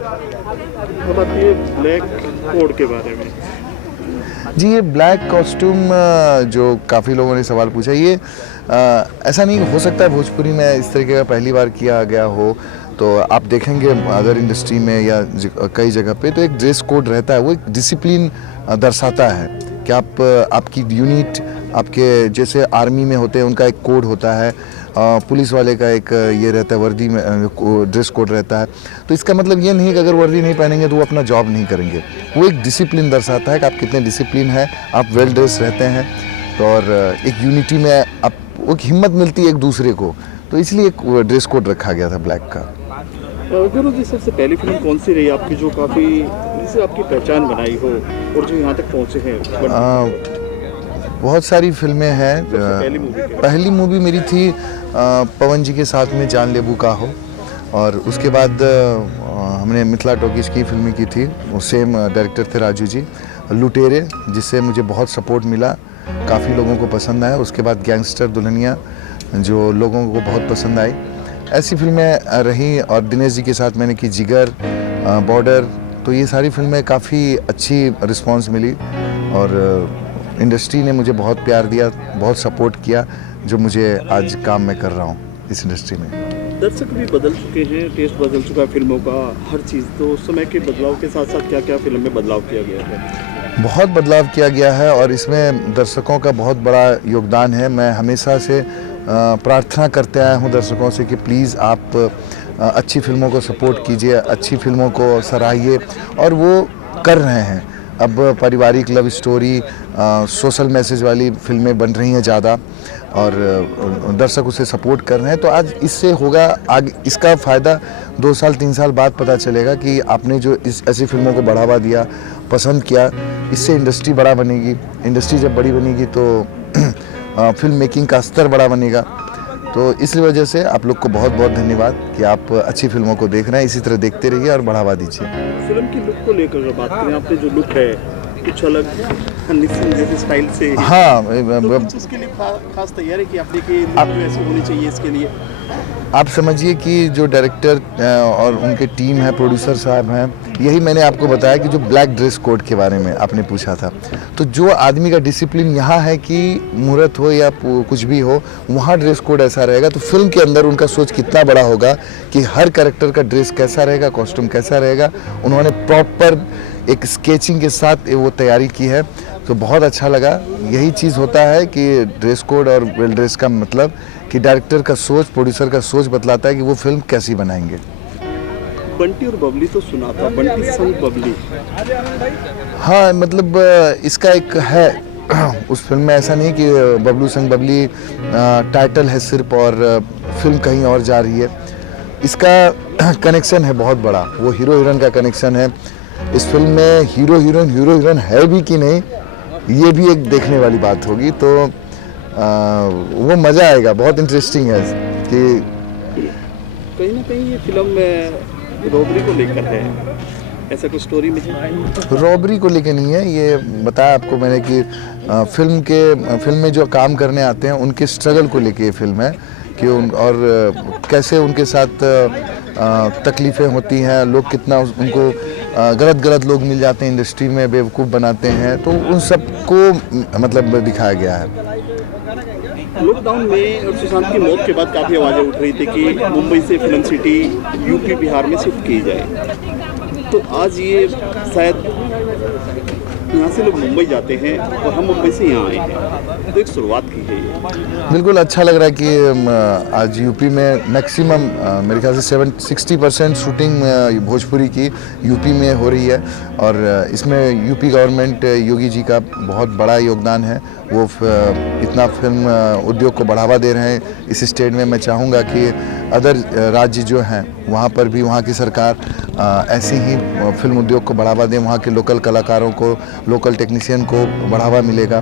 बताइए ब्लैक कोड के बारे में। जी, ये ब्लैक कॉस्ट्यूम जो काफ़ी लोगों ने सवाल पूछा, ये ऐसा नहीं हो सकता है भोजपुरी में इस तरीके का पहली बार किया गया हो, तो आप देखेंगे अदर इंडस्ट्री में या कई जगह पे तो एक ड्रेस कोड रहता है, वो एक डिसिप्लिन दर्शाता है कि आपकी यूनिट, आपके जैसे आर्मी में होते हैं उनका एक कोड होता है, पुलिस वाले का एक ये रहता है, वर्दी में ड्रेस कोड रहता है। तो इसका मतलब ये नहीं कि अगर वर्दी नहीं पहनेंगे तो वो अपना जॉब नहीं करेंगे, वो एक डिसिप्लिन दर्शाता है कि आप कितने डिसिप्लिन हैं, आप वेल ड्रेस रहते हैं, तो और एक यूनिटी में आप एक हिम्मत मिलती है एक दूसरे को, तो इसलिए एक ड्रेस कोड रखा गया था ब्लैक का। गुरु जी, सबसे पहली फिल्म कौन सी रही आपकी जो काफ़ी जिससे आपकी पहचान बनाई हो और जो यहाँ तक पहुँचे हैं? बहुत सारी फिल्में हैं। पहली मूवी मेरी थी पवन जी के साथ में जान लेबू का हो, और उसके बाद हमने मिथिला टॉकीज की फिल्में की थी, वो सेम डायरेक्टर थे राजू जी, लुटेरे, जिससे मुझे बहुत सपोर्ट मिला, काफ़ी लोगों को पसंद आया। उसके बाद गैंगस्टर दुल्हनिया जो लोगों को बहुत पसंद आई, ऐसी फिल्में रहीं। और दिनेश जी के साथ मैंने की जिगर, बॉर्डर, तो ये सारी फिल्में काफ़ी अच्छी रिस्पांस मिली, और इंडस्ट्री ने मुझे बहुत प्यार दिया, बहुत सपोर्ट किया, जो मुझे आज काम मैं कर रहा हूँ इस इंडस्ट्री में। दर्शक भी बदल चुके हैं, टेस्ट बदल चुका है फिल्मों का, हर चीज़। तो उस समय के बदलाव के साथ साथ क्या क्या फिल्म में बदलाव किया गया है? बहुत बदलाव किया गया है, और इसमें दर्शकों का बहुत बड़ा योगदान है। मैं हमेशा से प्रार्थना करते आया हूँ दर्शकों से कि प्लीज़ आप अच्छी फिल्मों को सपोर्ट कीजिए, अच्छी फिल्मों को सराहिए, और वो कर रहे हैं। अब पारिवारिक लव स्टोरी, सोशल मैसेज वाली फिल्में बन रही हैं ज़्यादा, और दर्शक उसे सपोर्ट कर रहे हैं। तो आज इससे होगा आगे, इसका फ़ायदा 2 साल 3 साल बाद पता चलेगा कि आपने जो ऐसी फिल्मों को बढ़ावा दिया, पसंद किया, इससे इंडस्ट्री बड़ा बनेगी। इंडस्ट्री जब बड़ी बनेगी तो फिल्म मेकिंग का स्तर बड़ा बनेगा। तो इस वजह से आप लोग को बहुत बहुत धन्यवाद कि आप अच्छी फिल्मों को देख रहे हैं, इसी तरह देखते रहिए और बढ़ावा दीजिए। फिल्म की लुक को लेकर बात करें, आपने जो लुक है कुछ अलग जैसे स्टाइल से, हाँ, तो कुछ उसके लिए खास तैयारी की आपने कि लुक ऐसी होनी चाहिए इसके लिए? आप समझिए कि जो डायरेक्टर और उनके टीम है, प्रोड्यूसर साहब हैं, यही मैंने आपको बताया कि जो ब्लैक ड्रेस कोड के बारे में आपने पूछा था, तो जो आदमी का डिसिप्लिन यहाँ है कि मुहूर्त हो या कुछ भी हो, वहाँ ड्रेस कोड ऐसा रहेगा, तो फिल्म के अंदर उनका सोच कितना बड़ा होगा कि हर कैरेक्टर का ड्रेस कैसा रहेगा, कॉस्ट्यूम कैसा रहेगा। उन्होंने प्रॉपर एक स्केचिंग के साथ वो तैयारी की है, तो बहुत अच्छा लगा। यही चीज़ होता है कि ड्रेस कोड और वेल ड्रेस का मतलब कि डायरेक्टर का सोच, प्रोड्यूसर का सोच बतलाता है कि वो फिल्म कैसी बनाएंगे। बंटी और बबली तो सुना था, बंटी संग बबली। हाँ, मतलब इसका एक है उस फिल्म में, ऐसा नहीं कि बबलू संग बबली टाइटल है सिर्फ और फिल्म कहीं और जा रही है। इसका कनेक्शन है बहुत बड़ा, वो हीरो हीरोइन का कनेक्शन है। इस फिल्म में हीरो हीरोइन है भी कि नहीं, ये भी एक देखने वाली बात होगी, तो वो मज़ा आएगा। बहुत इंटरेस्टिंग है कि कहीं ना कहीं ये फिल्म रॉबरी को लेकर है, ऐसा कुछ स्टोरी में है? रॉबरी को लेके नहीं है, ये बताया आपको मैंने कि फिल्म में जो काम करने आते हैं उनके स्ट्रगल को लेके ये फिल्म है कि और कैसे उनके साथ तकलीफ़ें होती हैं, लोग कितना उनको गलत लोग मिल जाते हैं इंडस्ट्री में, बेवकूफ़ बनाते हैं, तो उन सबको मतलब दिखाया गया है। लॉकडाउन में और सुशांत की मौत के बाद काफ़ी आवाज़ें उठ रही थी कि मुंबई से फिल्म सिटी यूपी बिहार में शिफ्ट की जाए, तो आज ये शायद यहाँ से लोग मुंबई जाते हैं और हम मुंबई से यहाँ आए हैं, तो एक शुरुआत की है ये। बिल्कुल अच्छा लग रहा है कि आज यूपी में मैक्सिमम मेरे ख्याल से 60% शूटिंग भोजपुरी की यूपी में हो रही है और इसमें यूपी गवर्नमेंट योगी जी का बहुत बड़ा योगदान है। वो इतना फिल्म उद्योग को बढ़ावा दे रहे हैं इस स्टेट में। मैं चाहूँगा कि अदर राज्य जो हैं वहाँ पर भी वहाँ की सरकार ऐसे ही फिल्म उद्योग को बढ़ावा दें, वहाँ के लोकल कलाकारों को, लोकल टेक्नीशियन को बढ़ावा मिलेगा।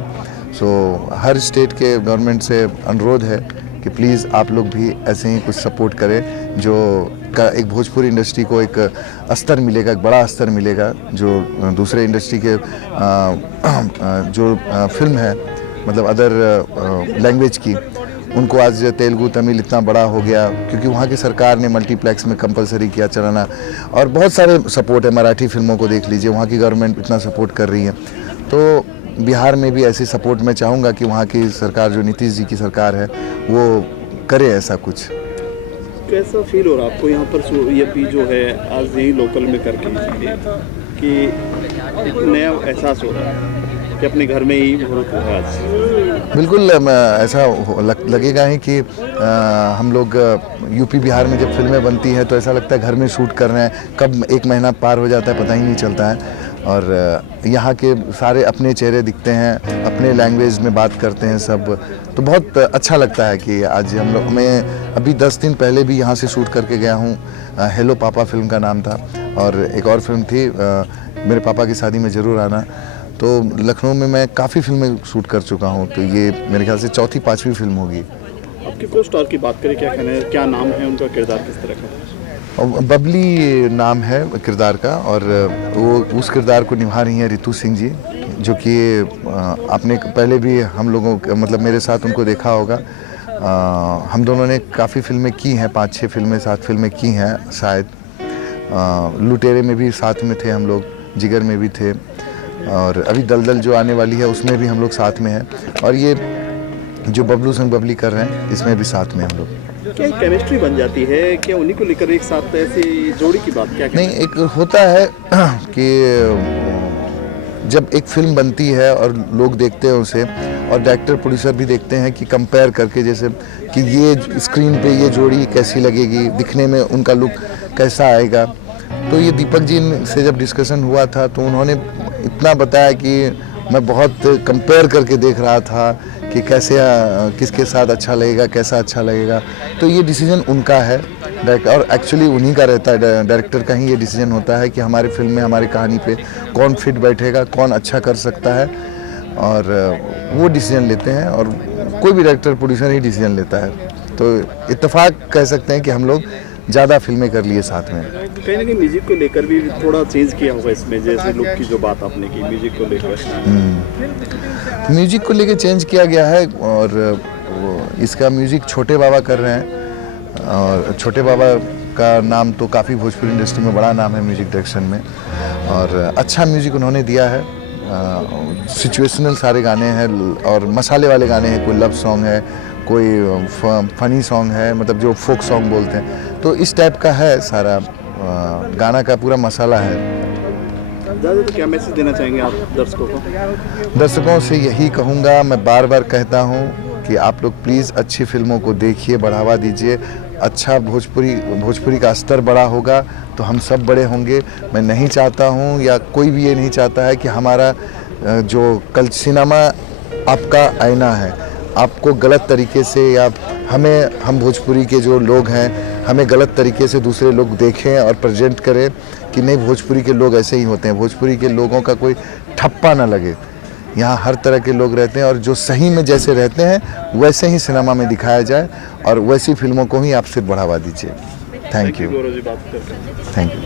सो हर स्टेट के गवर्नमेंट से अनुरोध है कि प्लीज़ आप लोग भी ऐसे ही कुछ सपोर्ट करें, जो एक भोजपुरी इंडस्ट्री को एक स्तर मिलेगा, एक बड़ा स्तर मिलेगा, जो दूसरे इंडस्ट्री के जो फिल्म है मतलब अदर लैंग्वेज की, उनको आज तेलुगु तमिल इतना बड़ा हो गया क्योंकि वहाँ की सरकार ने मल्टीप्लेक्स में कंपलसरी किया चलाना, और बहुत सारे सपोर्ट है। मराठी फिल्मों को देख लीजिए, वहाँ की गवर्नमेंट इतना सपोर्ट कर रही है। तो बिहार में भी ऐसी सपोर्ट मैं चाहूँगा कि वहाँ की सरकार, जो नीतीश जी की सरकार है, वो करे ऐसा कुछ। कैसा फील हो रहा है आपको यहाँ पर ये भी जो है आज यही लोकल में करके कि एक नया एहसास हो रहा है कि अपने घर में ही हो रहा है आज? बिल्कुल ऐसा लगेगा ही कि हम लोग यूपी बिहार में जब फिल्में बनती है तो ऐसा लगता है घर में शूट कर रहे हैं, कब एक महीना पार हो जाता है पता ही नहीं चलता है। और यहाँ के सारे अपने चेहरे दिखते हैं, अपने लैंग्वेज में बात करते हैं सब, तो बहुत अच्छा लगता है कि आज हम लोग, मैं अभी 10 दिन पहले भी यहाँ से शूट करके गया हूँ। हेलो पापा फिल्म का नाम था, और एक और फिल्म थी मेरे पापा की शादी में ज़रूर आना। तो लखनऊ में मैं काफ़ी फिल्में शूट कर चुका हूँ, तो ये मेरे ख्याल से 4-5वीं फिल्म होगी। आपके को स्टार की बात करें, क्या कहना है, क्या नाम है उनका, किरदार किस तरह का है? बबली नाम है किरदार का, और वो उस किरदार को निभा रही हैं रितु सिंह जी, जो कि आपने पहले भी हम लोगों मतलब मेरे साथ उनको देखा होगा। हम दोनों ने काफ़ी फिल्में की हैं, 5-6 फिल्में 7 फिल्में की हैं शायद। लुटेरे में भी साथ में थे हम लोग, जिगर में भी थे, और अभी दलदल जो आने वाली है उसमें भी हम लोग साथ में हैं, और ये जो बबलू संग बबली कर रहे हैं इसमें भी साथ में हम लोग। क्या केमिस्ट्री बन जाती है, क्या उन्हीं को लेकर एक साथ ऐसी जोड़ी की बात क्या नहीं, एक होता है कि जब एक फिल्म बनती है और लोग देखते हैं उसे, और डायरेक्टर प्रोड्यूसर भी देखते हैं कि कंपेयर करके, जैसे कि ये स्क्रीन पे ये जोड़ी कैसी लगेगी, दिखने में उनका लुक कैसा आएगा। तो ये दीपक जी से जब डिस्कशन हुआ था तो उन्होंने इतना बताया कि मैं बहुत कंपेयर करके देख रहा था कि कैसे किसके साथ अच्छा लगेगा, कैसा अच्छा लगेगा। तो ये डिसीजन उनका है डायरेक्टर, और एक्चुअली उन्हीं का रहता है, डायरेक्टर का ही ये डिसीजन होता है कि हमारी फिल्म में, हमारी कहानी पे कौन फिट बैठेगा, कौन अच्छा कर सकता है, और वो डिसीजन लेते हैं। और कोई भी डायरेक्टर प्रोड्यूसर ही डिसीजन लेता है, तो इत्तेफाक कह सकते हैं कि हम लोग ज़्यादा फिल्में कर लिए साथ में। कहीं ना कहीं म्यूजिक को लेकर भी थोड़ा चेंज किया होगा इसमें, जैसे लुक की जो बात आपने की म्यूजिक को लेकर। म्यूजिक को लेकर चेंज किया गया है, और इसका म्यूजिक छोटे बाबा कर रहे हैं, और छोटे बाबा का नाम तो काफ़ी भोजपुरी इंडस्ट्री में बड़ा नाम है म्यूजिक डायरेक्शन में, और अच्छा म्यूजिक उन्होंने दिया है। सिचुएशनल सारे गाने हैं और मसाले वाले गाने हैं, कोई लव सॉन्ग है, कोई फनी सॉन्ग है, मतलब जो फोक सॉन्ग बोलते हैं, तो इस टाइप का है सारा गाना का पूरा मसाला है। ज़्यादा तो क्या मैसेज देना चाहेंगे आप दर्शकों को? दर्शकों से यही कहूँगा, मैं बार बार कहता हूँ कि आप लोग प्लीज़ अच्छी फिल्मों को देखिए, बढ़ावा दीजिए। अच्छा भोजपुरी का स्तर बड़ा होगा तो हम सब बड़े होंगे। मैं नहीं चाहता हूँ, या कोई भी ये नहीं चाहता है कि हमारा जो कल सिनेमा आपका आईना है, आपको गलत तरीके से, या हम भोजपुरी के जो लोग हैं, हमें गलत तरीके से दूसरे लोग देखें और प्रेजेंट करें कि नहीं, भोजपुरी के लोग ऐसे ही होते हैं। भोजपुरी के लोगों का कोई ठप्पा ना लगे। यहाँ हर तरह के लोग रहते हैं, और जो सही में जैसे रहते हैं वैसे ही सिनेमा में दिखाया जाए, और वैसी फिल्मों को ही आप सिर्फ बढ़ावा दीजिए। Thank you. गौरव जी, बात करते हैं। Thank you.